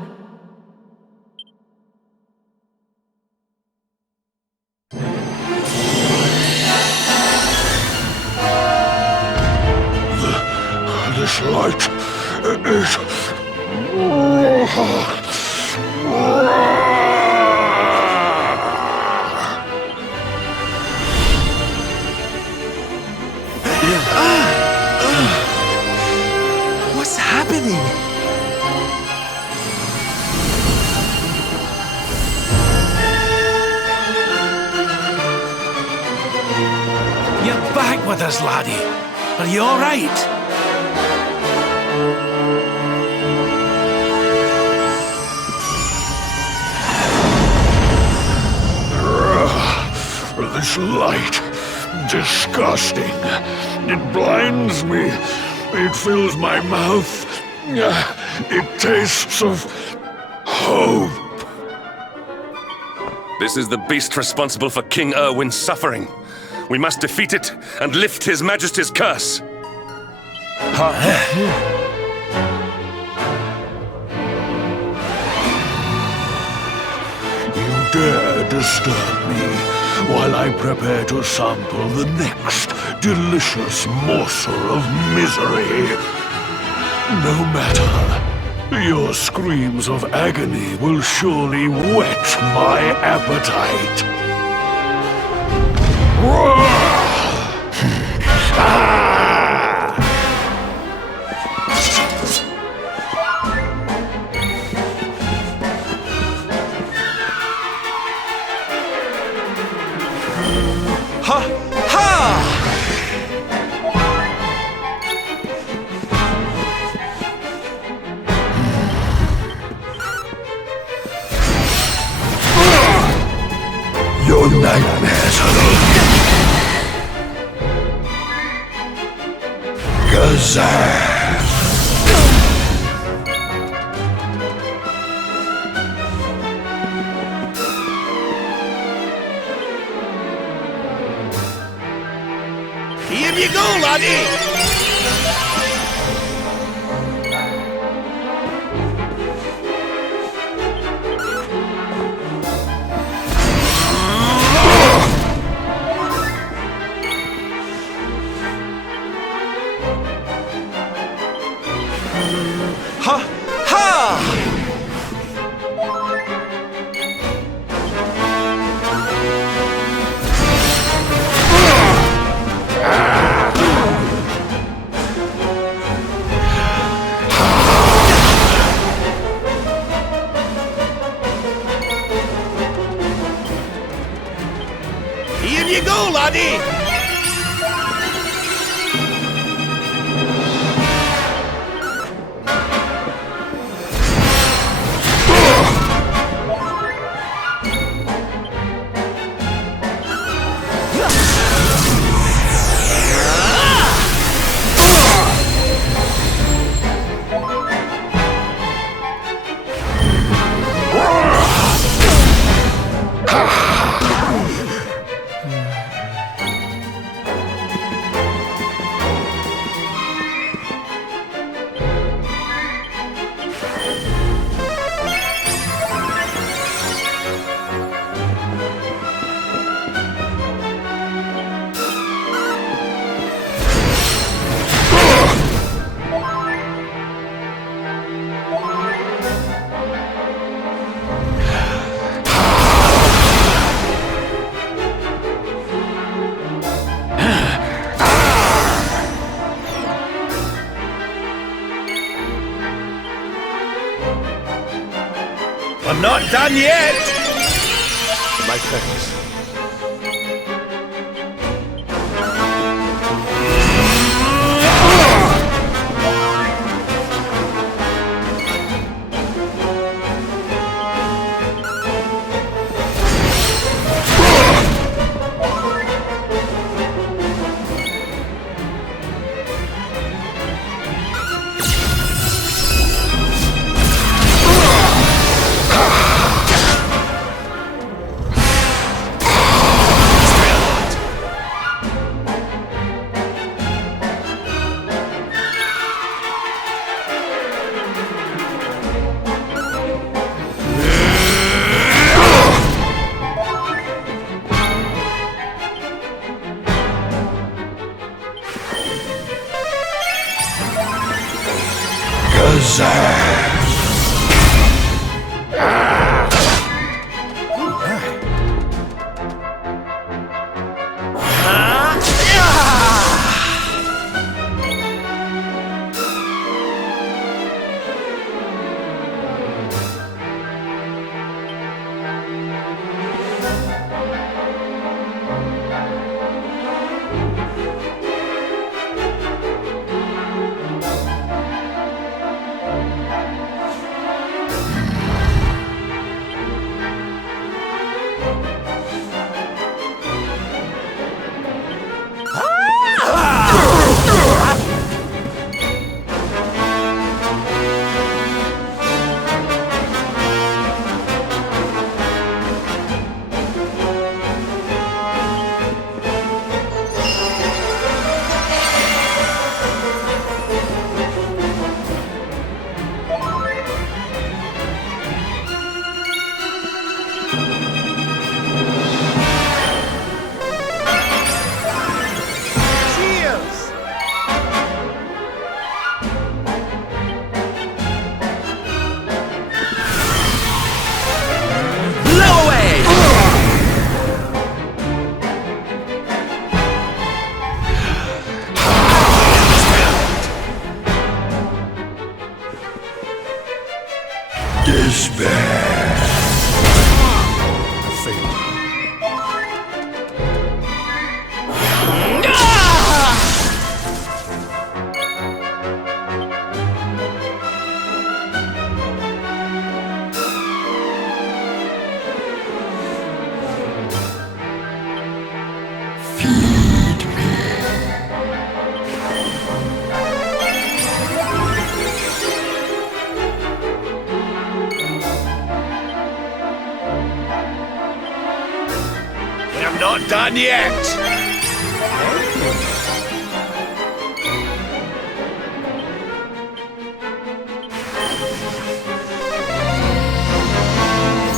This light is... What's happening? You're back with us, laddie. Are you all right? This light, disgusting. It blinds me. It fills my mouth. It tastes of hope. This is the beast responsible for King Irwin's suffering. We must defeat it and lift His Majesty's curse. You dare disturb me while I prepare to sample the next delicious morsel of misery. No matter. Your screams of agony will surely whet my appetite. Your nightmares Gazan. Here you go, laddie! Here you go, laddie! I'm not done yet! My thanks. despair. Not done yet!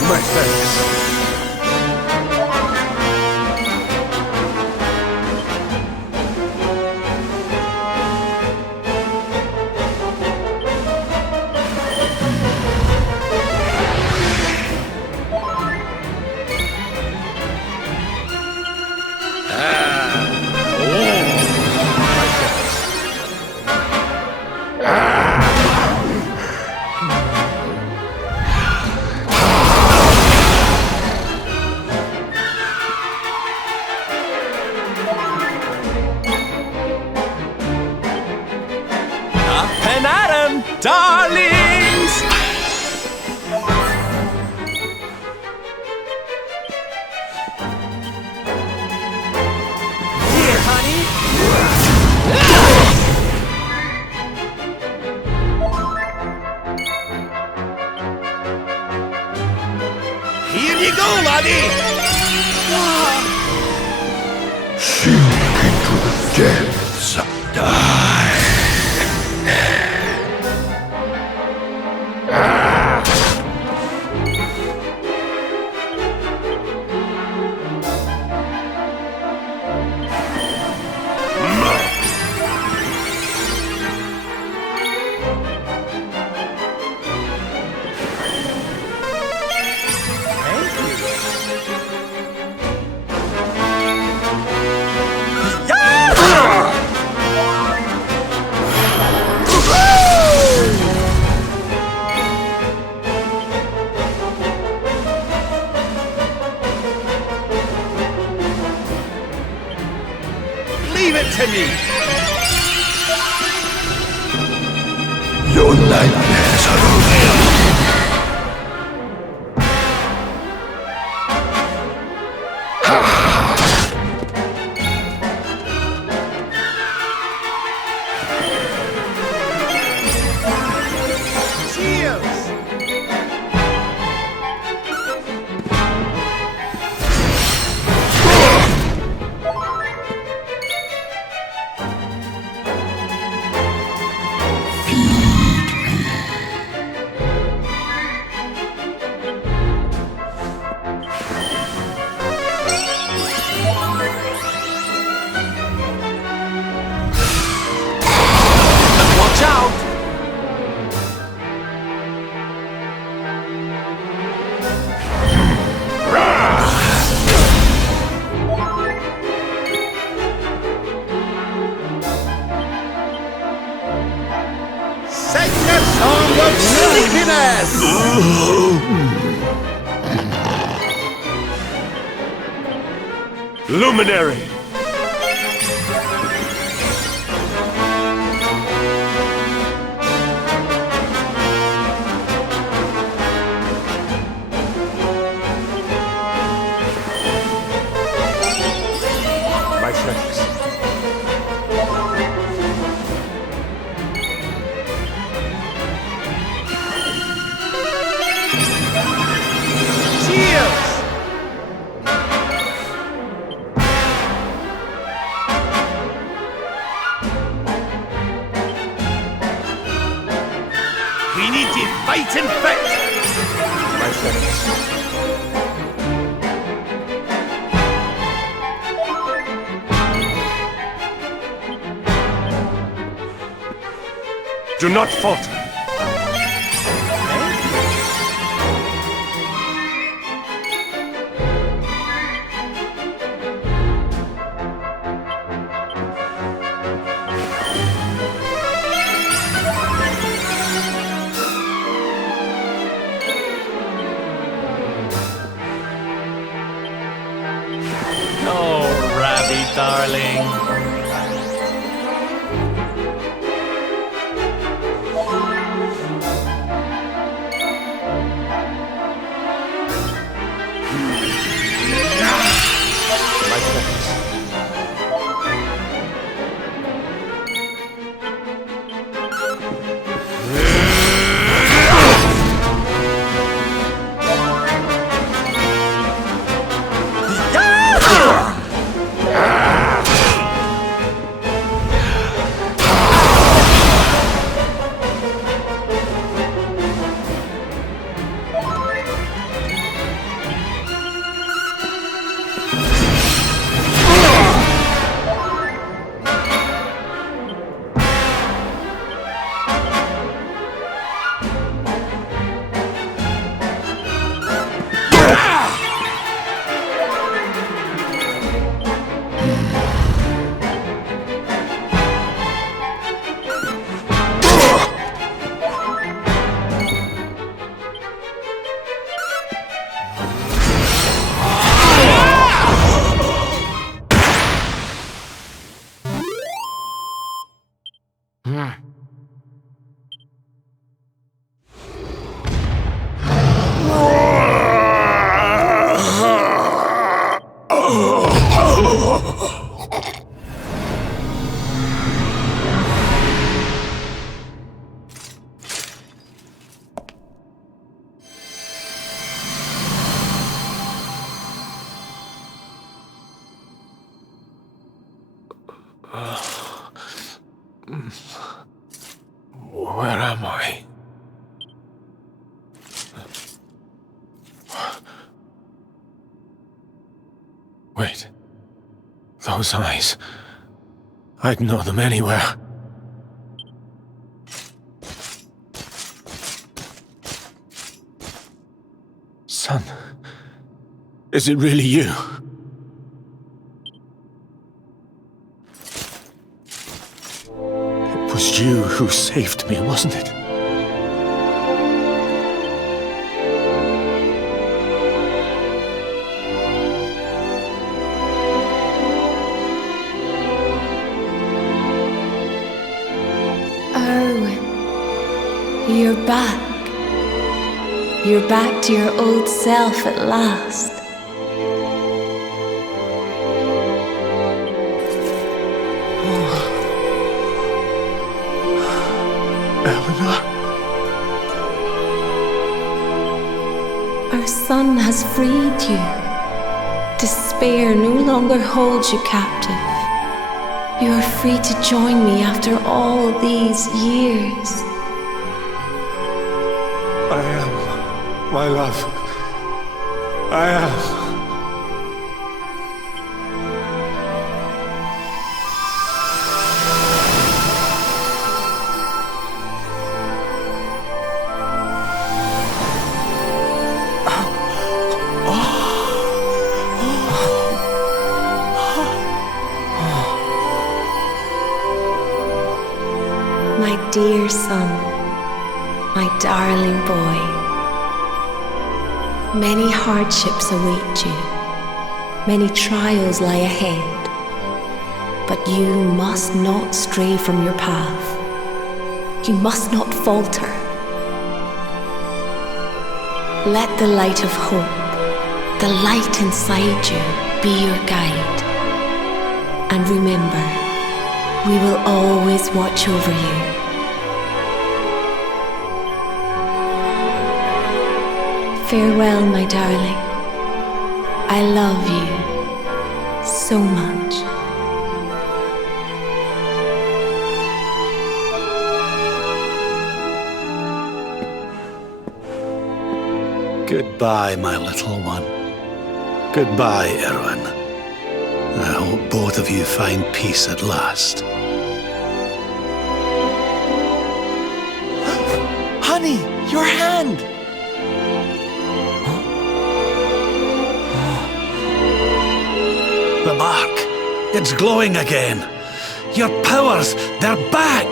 My thanks. Darlings! Here, honey. Here you go, laddie! Sink into the depths. Die. Leave it to me! Your nightmares are over. Luminary! My thanks. We need to fight and fit! My thanks. Do not falter. Where am I? Wait. Those eyes. I'd know them anywhere. Son, is it really you? It was you who saved me, wasn't it? Irwin, you're back. You're back to your old self at last. Our son has freed you. Despair no longer holds you captive. You are free to join me after all these years. I am, my love. I am. My dear son, my darling boy, many hardships await you, many trials lie ahead, but you must not stray from your path. You must not falter. Let the light of hope, the light inside you, be your guide. And remember, we will always watch over you. Farewell, my darling. I love you so much. Goodbye, my little one. Goodbye, Irwin. I hope both of you find peace at last. Honey, your hand! The mark. It's glowing again. Your powers, they're back!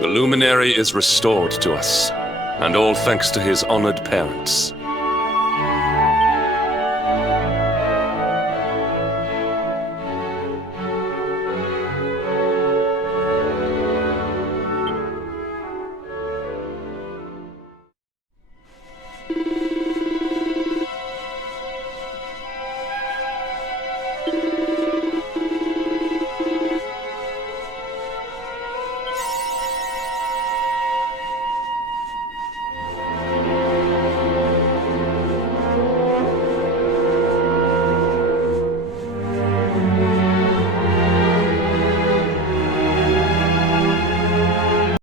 The luminary is restored to us, and all thanks to his honored parents.